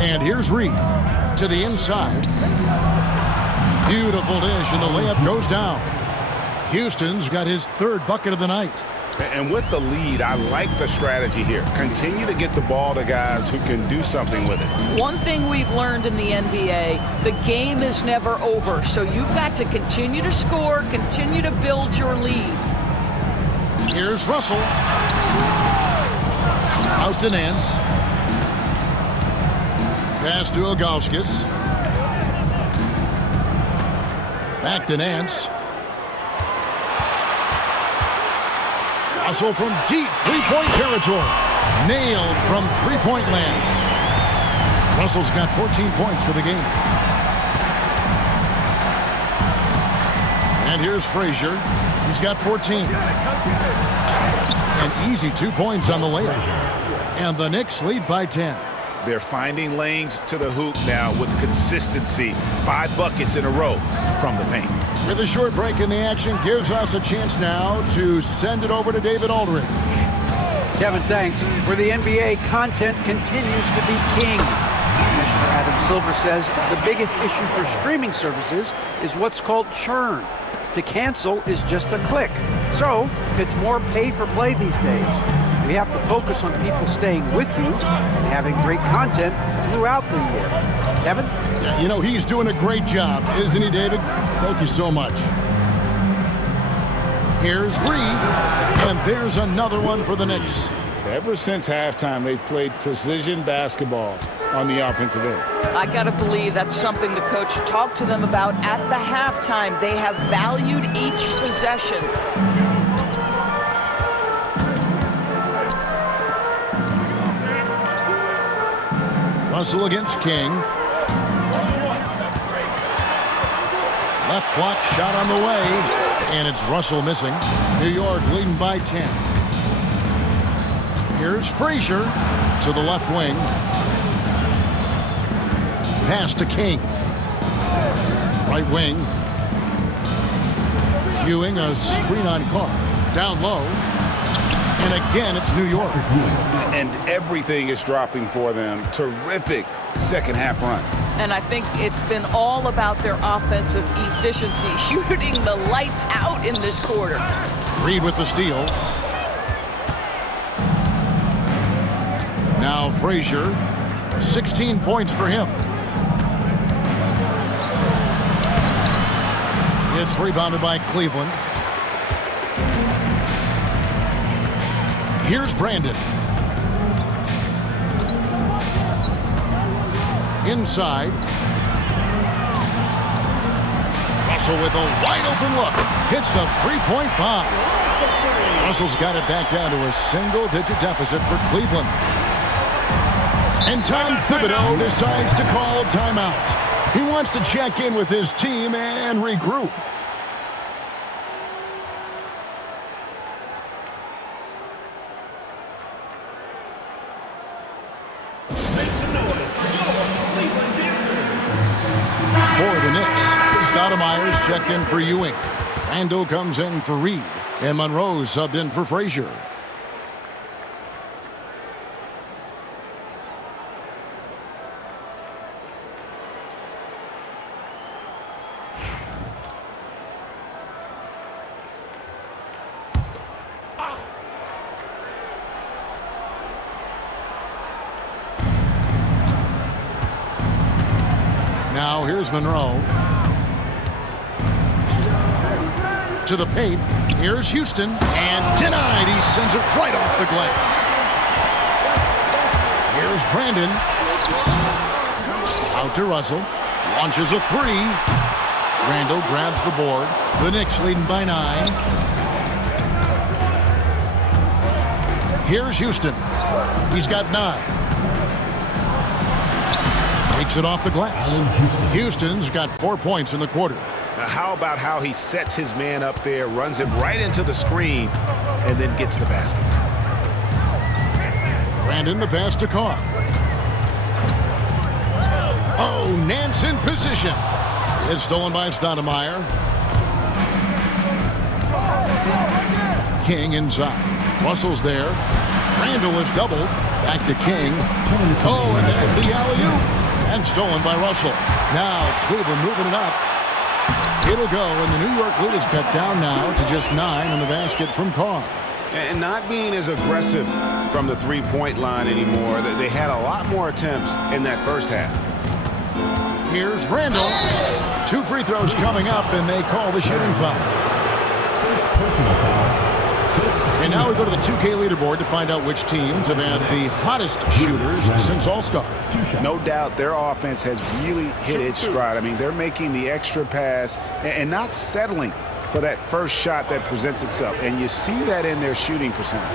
And here's Reed to the inside. Beautiful dish, and the layup goes down. Houston's got his third bucket of the night. And with the lead, I like the strategy here. Continue to get the ball to guys who can do something with it. One thing we've learned in the NBA, the game is never over. So you've got to continue to score, continue to build your lead. Here's Russell. Out to Nance. Pass to Ilgauskas. Back to Nance. Russell from deep three-point territory. Nailed from three-point land. Russell's got 14 points for the game. And here's Frazier. He's got 14. An easy 2 points on the layup. And the Knicks lead by 10. They're finding lanes to the hoop now with consistency. 5 buckets in a row from the paint. With a short break in the action, gives us a chance now to send it over to David Aldridge. Kevin, thanks. For the NBA, content continues to be king. Commissioner Adam Silver says the biggest issue for streaming services is what's called churn. To cancel is just a click. So it's more pay for play these days. We have to focus on people staying with you and having great content throughout the year. Kevin? You know, he's doing a great job, isn't he, David? Thank you so much. Here's Reed, and there's another one for the Knicks. Ever since halftime, they've played precision basketball on the offensive end. I got to believe that's something the coach talked to them about at the halftime. They have valued each possession. Russell against King. Left block shot on the way, and it's Russell missing. New York leading by 10. Here's Frazier to the left wing. Pass to King. Right wing. Ewing, a screen on Carr. Down low. And again, it's New York. And everything is dropping for them. Terrific second half run. And I think it's been all about their offensive efficiency, shooting the lights out in this quarter. Reed with the steal. Now Frazier, 16 points for him. It's rebounded by Cleveland. Here's Brandon. Inside. Russell with a wide-open look. Hits the three-point bomb. Russell's got it back down to a single-digit deficit for Cleveland. And Tom Thibodeau decides to call timeout. He wants to check in with his team and regroup. For the Knicks, Stoudemire's checked in for Ewing. Randall comes in for Reed. And Monroe's subbed in for Frazier. Now here's Monroe. To the paint. Here's Houston. And denied. He sends it right off the glass. Here's Brandon. Out to Russell. Launches a three. Randall grabs the board. The Knicks leading by 9. Here's Houston. He's got 9. Takes it off the glass. Houston's got 4 points in the quarter. Now how about how he sets his man up there, runs him right into the screen, and then gets the basket. Brandon the pass to Carr. Oh, Nance in position. It's stolen by Stoudemire. King inside. Russell's there. Randall is doubled. Back to King. Oh, and there's the alley-oop. And stolen by Russell. Now Cleveland moving it up. It'll go, and the New York lead is cut down now to just 9 in the basket from Carr. And not being as aggressive from the three-point line anymore. They had a lot more attempts in that first half. Here's Randall. 2 free throws coming up, and they call the shooting foul. First personal foul. And now we go to the 2K leaderboard to find out which teams have had the hottest shooters since All-Star. No doubt their offense has really hit its stride. I mean, they're making the extra pass and not settling for that first shot that presents itself. And you see that in their shooting percentage.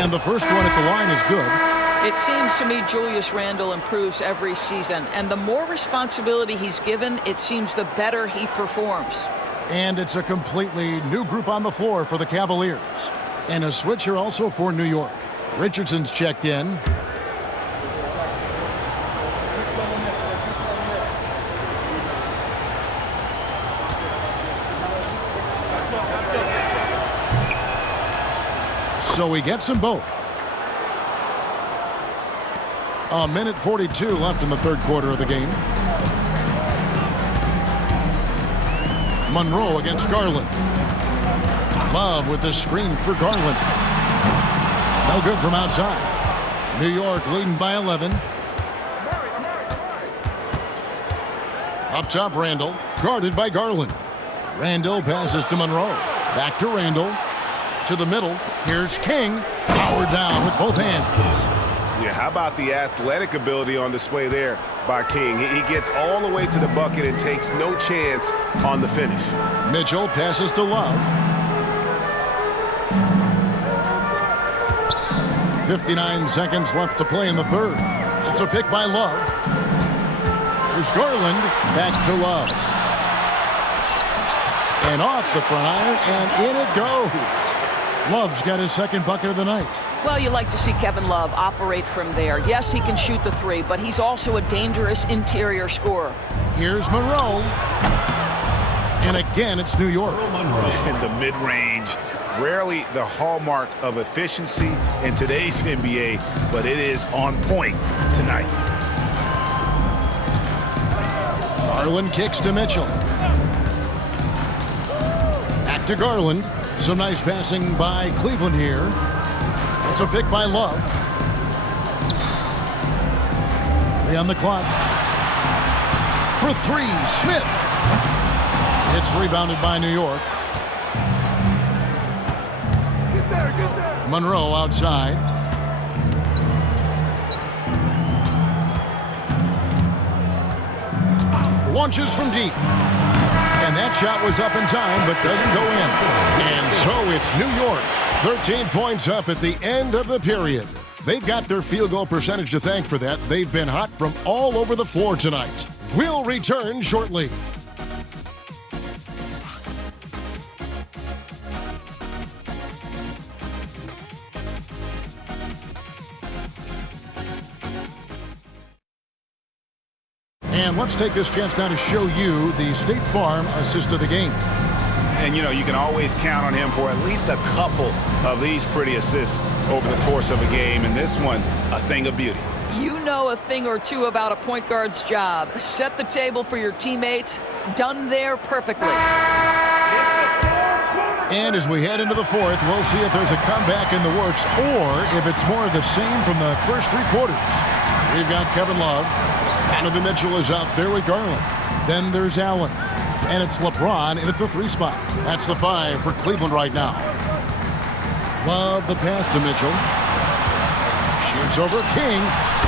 And the first one at the line is good. It seems to me Julius Randle improves every season, and the more responsibility he's given, it seems the better he performs. And it's a completely new group on the floor for the Cavaliers. And a switch here also for New York. Richardson's checked in. So he gets them both. A minute 42 left in the third quarter of the game. Monroe against Garland. Love with the screen for Garland. No good from outside. New York leading by 11. Up top, Randall. Guarded by Garland. Randall passes to Monroe. Back to Randall. To the middle. Here's King. Powered down with both hands. Yeah, how about the athletic ability on display there by King? He gets all the way to the bucket and takes no chance on the finish. Mitchell passes to Love. 59 seconds left to play in the third. It's a pick by Love. There's Garland. Back to Love. And off the front iron, and in it goes. Love's got his second bucket of the night. Well, you like to see Kevin Love operate from there. Yes, he can shoot the three, but he's also a dangerous interior scorer. Here's Monroe. And again, it's New York. In the mid-range, rarely the hallmark of efficiency in today's NBA, but it is on point tonight. Garland kicks to Mitchell. Back to Garland. Some nice passing by Cleveland here. It's a pick by Love. 3 on the clock. For 3, Smith. It's rebounded by New York. Monroe outside. Launches from deep. And that shot was up in time, but doesn't go in. And so it's New York. 13 points up at the end of the period. They've got their field goal percentage to thank for that. They've been hot from all over the floor tonight. We'll return shortly. And let's take this chance now to show you the State Farm assist of the game. And, you know, you can always count on him for at least a couple of these pretty assists over the course of a game. And this one, a thing of beauty. You know a thing or two about a point guard's job. Set the table for your teammates. Done there perfectly. And as we head into the fourth, we'll see if there's a comeback in the works or if it's more of the same from the first three quarters. We've got Kevin Love. Donovan Mitchell is out there with Garland. Then there's Allen. And it's LeBron in at the 3 spot. That's the 5 for Cleveland right now. Love the pass to Mitchell. Shoots over King.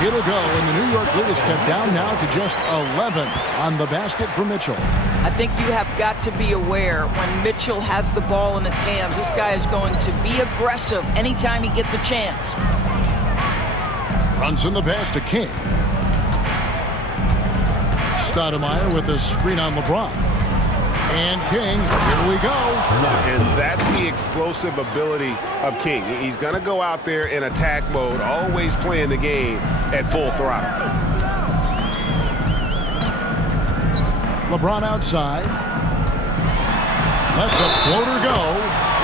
It'll go, and the New York lead is cut down now to just 11 on the basket for Mitchell. I think you have got to be aware when Mitchell has the ball in his hands, this guy is going to be aggressive anytime he gets a chance. Brunson the pass to King. Stoudemire with a screen on LeBron. And King, here we go. And that's the explosive ability of King. He's going to go out there in attack mode, always playing the game at full throttle. LeBron outside. Lets a floater go.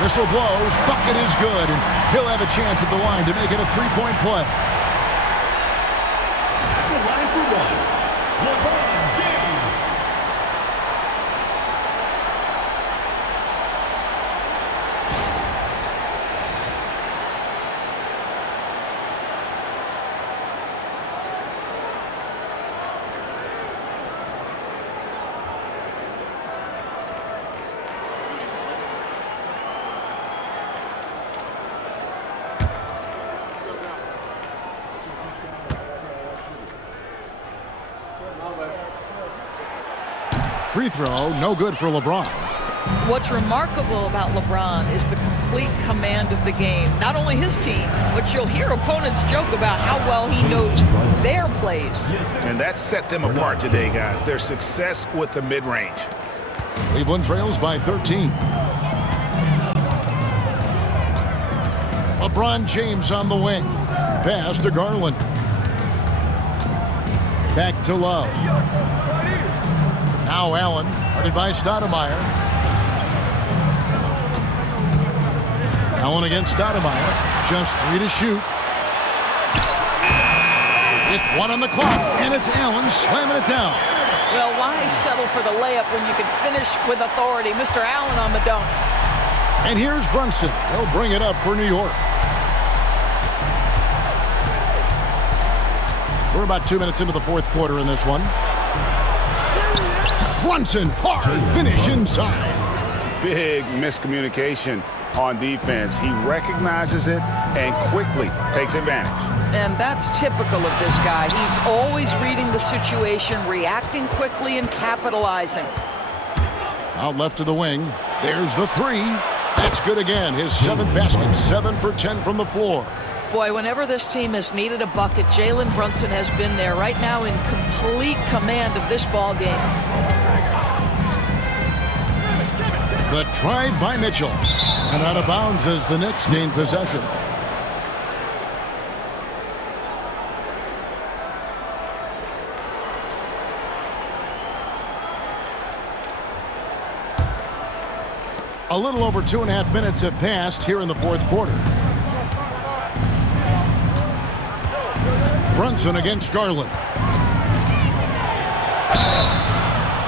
Whistle blows. Bucket is good. And he'll have a chance at the line to make it a 3-point play. The line for one, LeBron James. Free throw, no good for LeBron. What's remarkable about LeBron is the complete command of the game. Not only his team, but you'll hear opponents joke about how well he knows their plays. And that set them apart today, guys. Their success with the mid-range. Cleveland trails by 13. LeBron James on the wing. Pass to Garland. Back to Love. Now Allen, guarded by Stoudemire. Allen against Stoudemire. Just 3 to shoot. With 1 on the clock, and it's Allen slamming it down. Well, why settle for the layup when you can finish with authority? Mr. Allen on the dunk. And here's Brunson. He'll bring it up for New York. We're about 2 minutes into the fourth quarter in this one. Brunson, hard finish inside. Big miscommunication on defense. He recognizes it and quickly takes advantage. And that's typical of this guy. He's always reading the situation, reacting quickly, and capitalizing. Out left to the wing. There's the 3. That's good again. His 7th basket, 7 for 10 from the floor. Boy, whenever this team has needed a bucket, Jalen Brunson has been there right now in complete command of this ball game. The drive by Mitchell. And out of bounds as the Knicks gain possession. A little over 2.5 minutes have passed here in the fourth quarter. Brunson against Garland.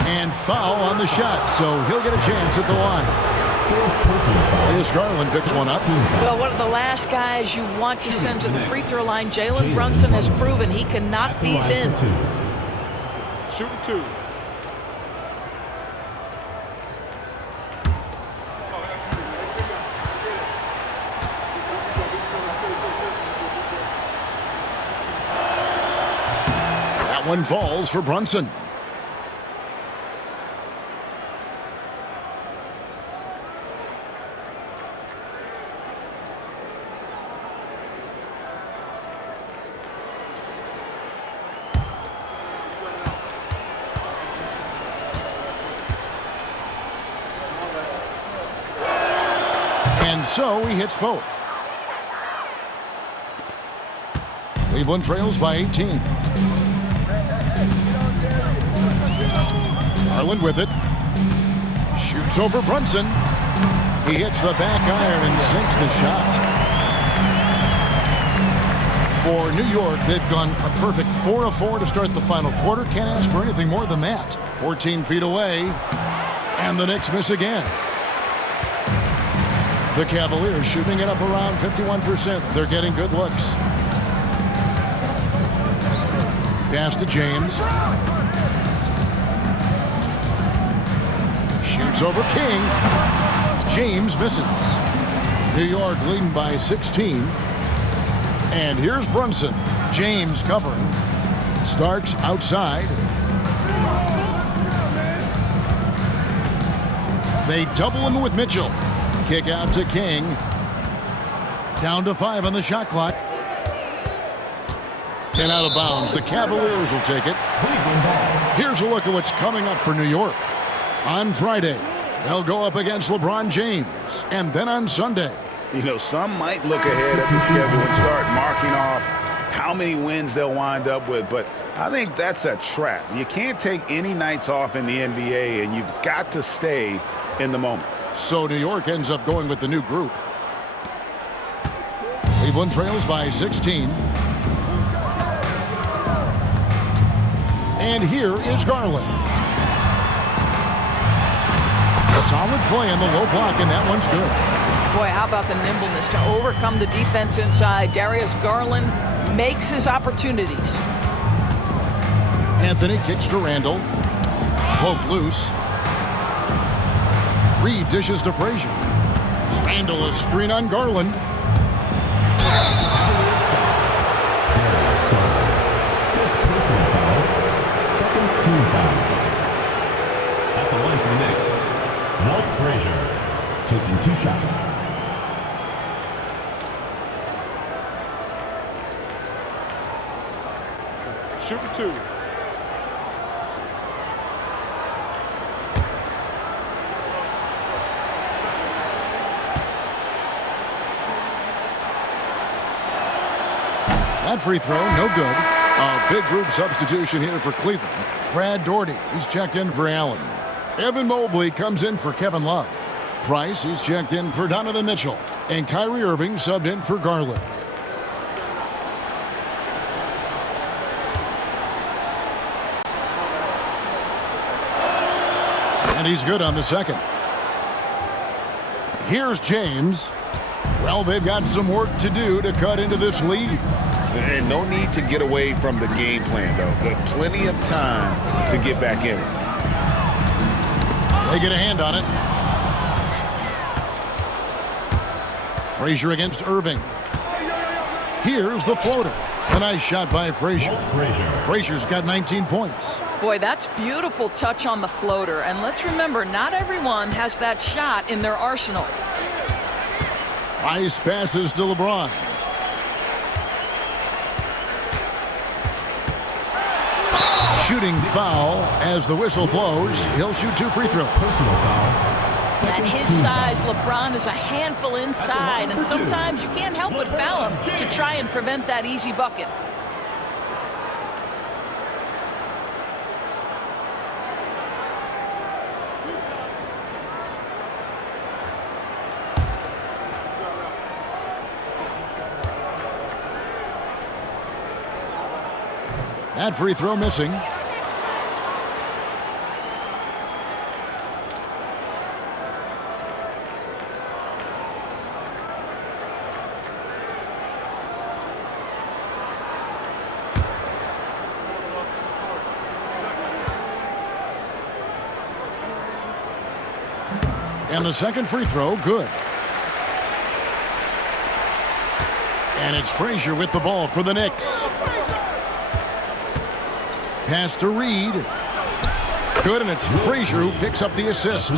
And foul on the shot, so he'll get a chance at the line. Here's Garland, picks one up. Well, one of the last guys you want to send to the free throw line, Jalen Brunson has proven he can knock these in. Shooting 2. one falls for Brunson. And so he hits both. Cleveland trails by 18. Garland with it. Shoots over Brunson. He hits the back iron and sinks the shot. For New York, they've gone a perfect 4 of 4 to start the final quarter. Can't ask for anything more than that. 14 feet away. And the Knicks miss again. The Cavaliers shooting it up around 51%. They're getting good looks. Pass to James. Shoots over King. James misses. New York leading by 16. And here's Brunson. James covering. Starks outside. They double him with Mitchell. Kick out to King. Down to 5 on the shot clock. And out of bounds. The Cavaliers will take it. Here's a look at what's coming up for New York. On Friday, they'll go up against LeBron James. And then on Sunday. You know, some might look ahead at the schedule and start marking off how many wins they'll wind up with. But I think that's a trap. You can't take any nights off in the NBA, and you've got to stay in the moment. So New York ends up going with the new group. Cleveland trails by 16. And here is Garland. Solid play in the low block, and that one's good. Boy, how about the nimbleness to overcome the defense inside. Darius Garland makes his opportunities. Anthony kicks to Randall. Poke loose. Reed dishes to Frazier. Randall a screen on Garland. Second team foul. At the line for the Knicks, Walt Frazier taking 2 shots. Shooting 2. That free throw, no good. A big group substitution here for Cleveland. Brad Daugherty, he's checked in for Allen. Evan Mobley comes in for Kevin Love. Price, he's checked in for Donovan Mitchell. And Kyrie Irving subbed in for Garland. And he's good on the second. Here's James. Well, they've got some work to do to cut into this lead. And no need to get away from the game plan, though. But plenty of time to get back in it. They get a hand on it. Frazier against Irving. Here's the floater. A nice shot by Frazier. Frazier's got 19 points. Boy, that's beautiful touch on the floater. And let's remember, not everyone has that shot in their arsenal. Nice passes to LeBron. Shooting foul as the whistle blows. He'll shoot 2 free throws. Personal foul. At his size, LeBron is a handful inside, and sometimes you can't help but foul him to try and prevent that easy bucket. That free throw missing. And the second free throw, good. And it's Frazier with the ball for the Knicks. Pass to Reed. Good, and it's Frazier who picks up the assist.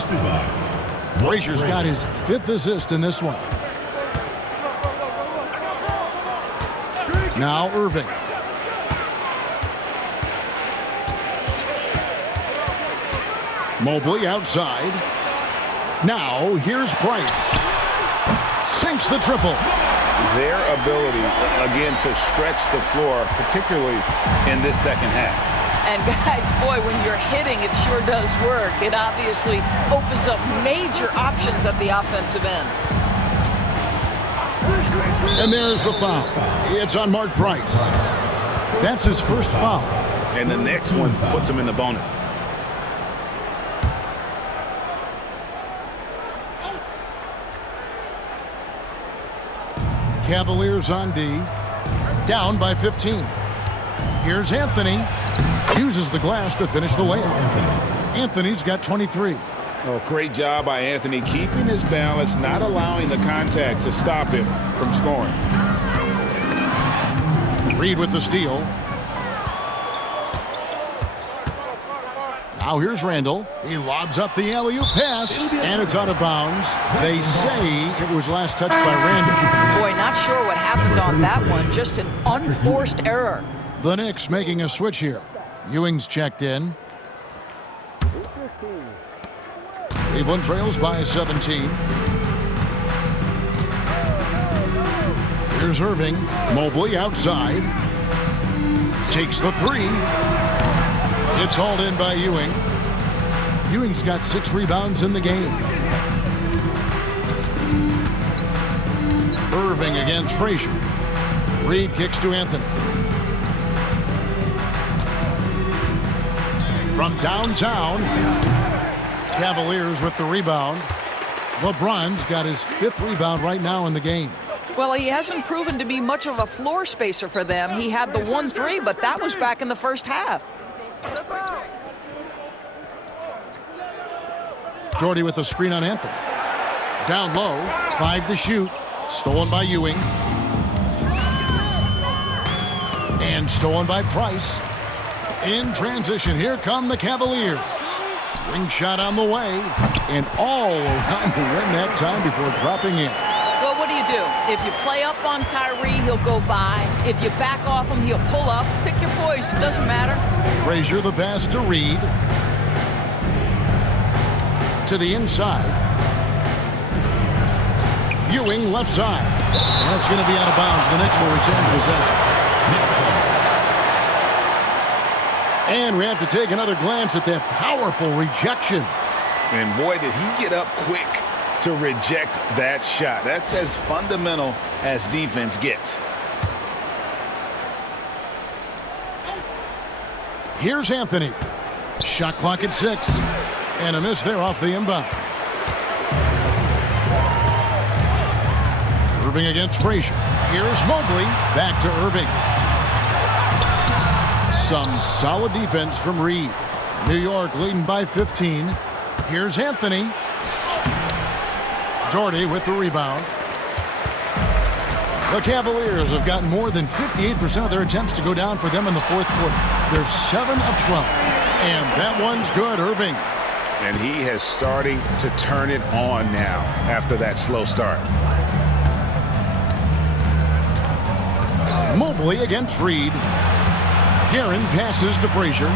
Frazier's got his 5th assist in this one. Now Irving. Mobley outside. Now here's Price. Sinks the triple. Their ability, again, to stretch the floor, particularly in this second half. And guys, boy, when you're hitting, it sure does work. It obviously opens up major options at the offensive end. And there's the foul. It's on Mark Price. That's his first foul. And the next one puts him in the bonus. Cavaliers on D. Down by 15. Here's Anthony. Uses the glass to finish the layup. Anthony's got 23. Oh, great job by Anthony, keeping his balance, not allowing the contact to stop him from scoring. Reed with the steal. Now here's Randall. He lobs up the alley-oop pass, and it's out of bounds. They say it was last touched by Randall. Boy, not sure what happened on that one. Just an unforced error. The Knicks making a switch here. Ewing's checked in. Cleveland trails by 17. Here's Irving. Mobley outside. Takes the 3. It's hauled in by Ewing. Ewing's got 6 rebounds in the game. Irving against Frazier. Reed kicks to Anthony. From downtown, Cavaliers with the rebound. LeBron's got his 5th rebound right now in the game. Well, he hasn't proven to be much of a floor spacer for them. He had the 1-3, but that was back in the first half. Doherty with the screen on Anthony. Down low, 5 to shoot. Stolen by Ewing. And stolen by Price. In transition, here come the Cavaliers. Wing shot on the way. And all around the rim that time before dropping in. Well, what do? If you play up on Kyrie, he'll go by. If you back off him, he'll pull up. Pick your poison, doesn't matter. Frazier the pass to Reed. To the inside. Ewing left side. And that's going to be out of bounds. The Knicks will return possession. And we have to take another glance at that powerful rejection. And boy, did he get up quick to reject that shot. That's as fundamental as defense gets. Here's Anthony. Shot clock at 6. And a miss there off the inbound. Irving against Frazier. Here's Mobley. Back to Irving. Some solid defense from Reed. New York leading by 15. Here's Anthony. Doherty with the rebound. The Cavaliers have gotten more than 58% of their attempts to go down for them in the fourth quarter. They're 7 of 12. And that one's good, Irving. And he has starting to turn it on now after that slow start. Mobley against Reed. Guerin passes to Frazier.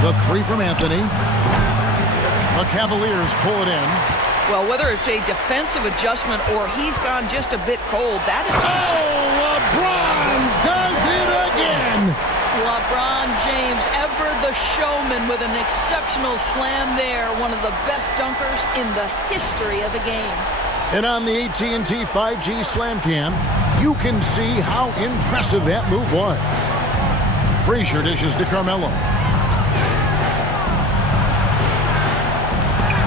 The 3 from Anthony. The Cavaliers pull it in. Well, whether it's a defensive adjustment or he's gone just a bit cold, that is... Oh, LeBron does it again! LeBron James, ever the showman, with an exceptional slam there. One of the best dunkers in the history of the game. And on the AT&T 5G Slam Cam, you can see how impressive that move was. Frazier dishes to Carmelo.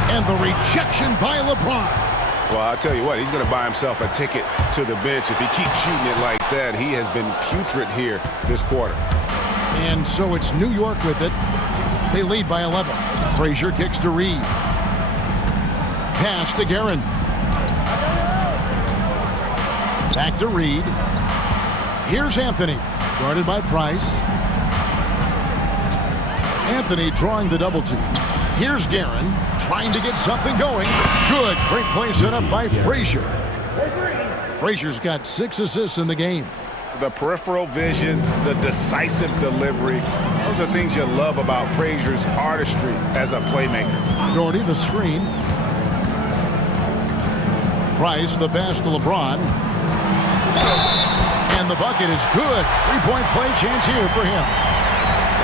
And the rejection by LeBron. Well, I'll tell you what, he's going to buy himself a ticket to the bench. If he keeps shooting it like that, he has been putrid here this quarter. And so it's New York with it. They lead by 11. Frazier kicks to Reed. Pass to Guerin. Back to Reed. Here's Anthony. Guarded by Price. Anthony drawing the double team. Here's Guerin trying to get something going. Good. Great play set up by Frazier. Frazier's got 6 assists in the game. The peripheral vision, the decisive delivery. Those are things you love about Frazier's artistry as a playmaker. Doherty, the screen. Price, the pass to LeBron. And the bucket is good. 3-point play chance here for him.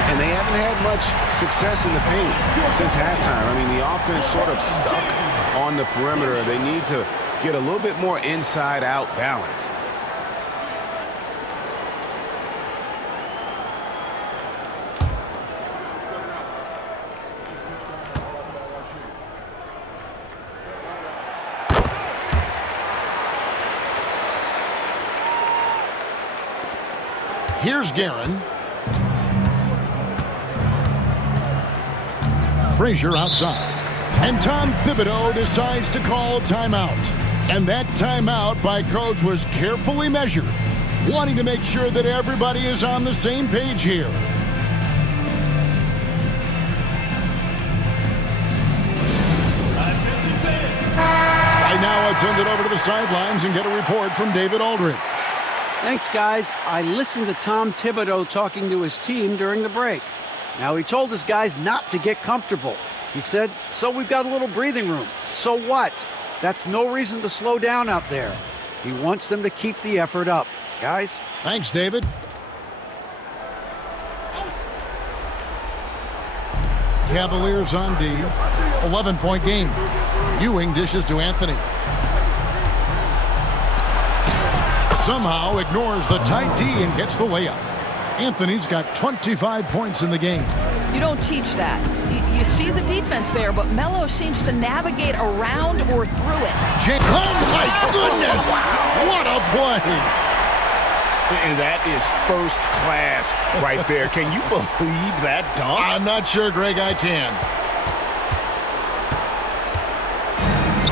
And they haven't had much success in the paint since halftime. I mean, the offense sort of stuck on the perimeter. They need to get a little bit more inside-out balance. Here's Guerin. Frazier outside. And Tom Thibodeau decides to call timeout. And that timeout by coach was carefully measured, wanting to make sure that everybody is on the same page here. Right now, let's send it over to the sidelines and get a report from David Aldridge. Thanks, guys. I listened to Tom Thibodeau talking to his team during the break. Now, he told his guys not to get comfortable. He said, so we've got a little breathing room. So what? That's no reason to slow down out there. He wants them to keep the effort up. Guys? Thanks, David. Cavaliers on D. 11-point game. Ewing dishes to Anthony. Somehow ignores the tight D and gets the layup. Anthony's got 25 points in the game. You don't teach that. You see the defense there, but Melo seems to navigate around or through it. Oh, my goodness! What a play! And that is first class right there. Can you believe that dunk? I'm not sure, Greg, I can.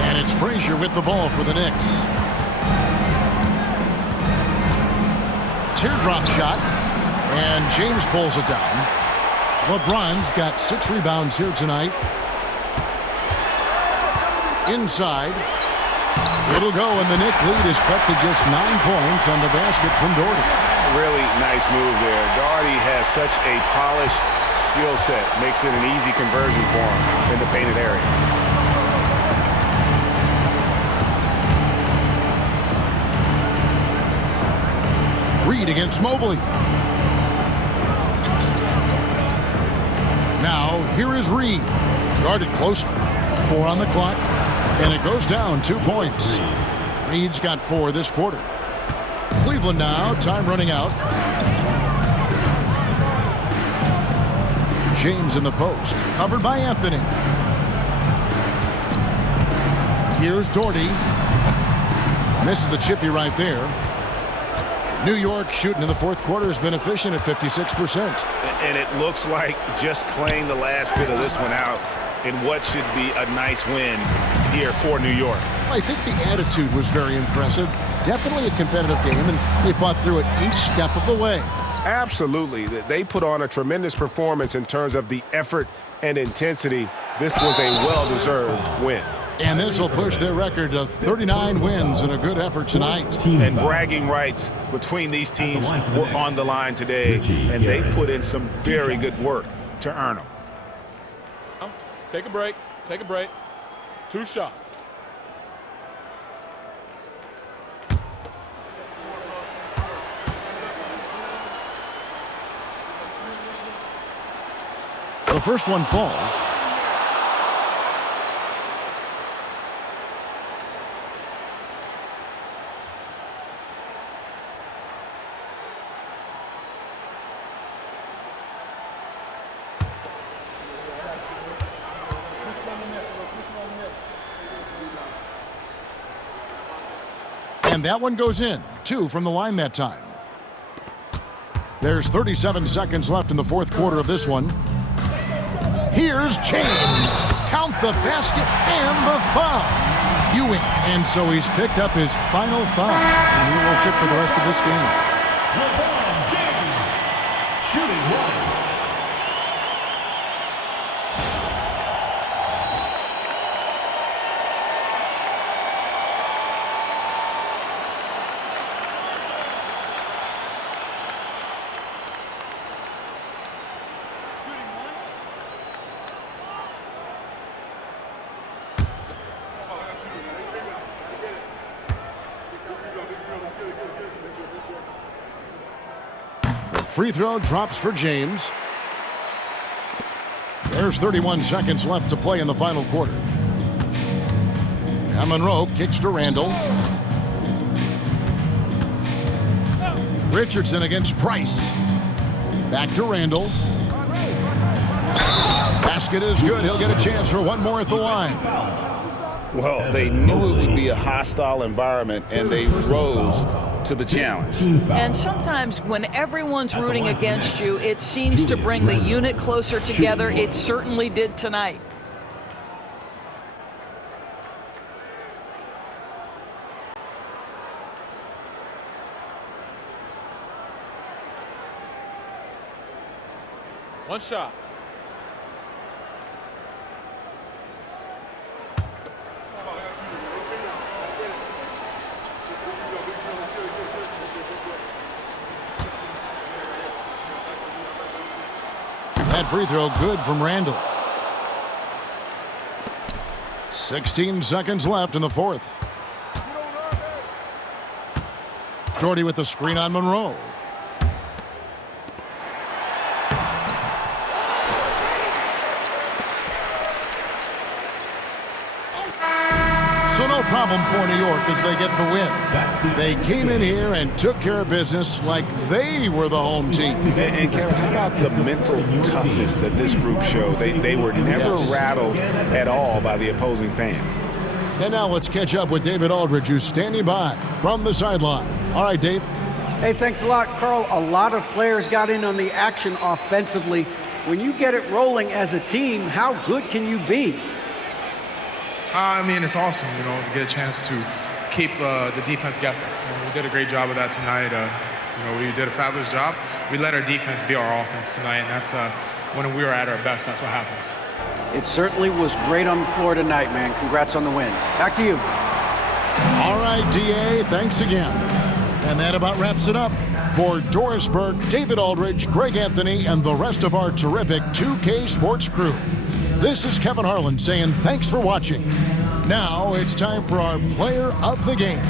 And it's Frazier with the ball for the Knicks. Teardrop shot, and James pulls it down. LeBron's got 6 rebounds here tonight. Inside. It'll go, and the Knick lead is cut to just 9 points on the basket from Doherty. Really nice move there. Doherty has such a polished skill set. Makes it an easy conversion for him in the painted area. Reed against Mobley. Now, here is Reed. Guarded closely. 4 on the clock. And it goes down 2 points. Reed's got 4 this quarter. Cleveland now. Time running out. James in the post. Covered by Anthony. Here's Doherty. Misses the chippy right there. New York shooting in the fourth quarter has been efficient at 56%. And it looks like just playing the last bit of this one out in what should be a nice win here for New York. I think the attitude was very impressive. Definitely a competitive game, and they fought through it each step of the way. Absolutely. They put on a tremendous performance in terms of the effort and intensity. This was a well-deserved win. And this will push their record to 39 wins in a good effort tonight. And bragging rights between these teams were on the line today, and they put in some very good work to earn them. Take a break. Take a break. 2 shots. The first one falls. And that one goes in. 2 from the line that time. There's 37 seconds left in the fourth quarter of this one. Here's James. Count the basket and the foul. Ewing. And so he's picked up his final foul. And he will sit for the rest of this game. Shooting one. Free throw drops for James. There's 31 seconds left to play in the final quarter. Now Monroe kicks to Randall. Richardson against Price. Back to Randall. Basket is good. He'll get a chance for one more at the line. Well, they knew it would be a hostile environment, and they rose to the challenge. And sometimes when everyone's rooting against you, it seems to bring the unit closer together. It certainly did tonight. One shot. That free throw good from Randall. 16 seconds left in the fourth. Jordy with the screen on Monroe. So no problem for New York as they get the win. They came in here and took care of business like they were the home team. And Kevin, how about the mental toughness that this group showed? They were never rattled at all by the opposing fans. And now let's catch up with David Aldridge, who's standing by from the sideline. All right, Dave. Hey, thanks a lot, Carl. A lot of players got in on the action offensively. When you get it rolling as a team, how good can you be? I mean, it's awesome, you know, to get a chance to keep the defense guessing. You know, we did a great job of that tonight. You know, we did a fabulous job. We let our defense be our offense tonight, and that's when we were at our best, that's what happens. It certainly was great on the floor tonight, man. Congrats on the win. Back to you. All right, DA, thanks again. And that about wraps it up. For Doris Burke, David Aldridge, Greg Anthony, and the rest of our terrific 2K Sports crew, this is Kevin Harlan saying thanks for watching. Now it's time for our player of the game.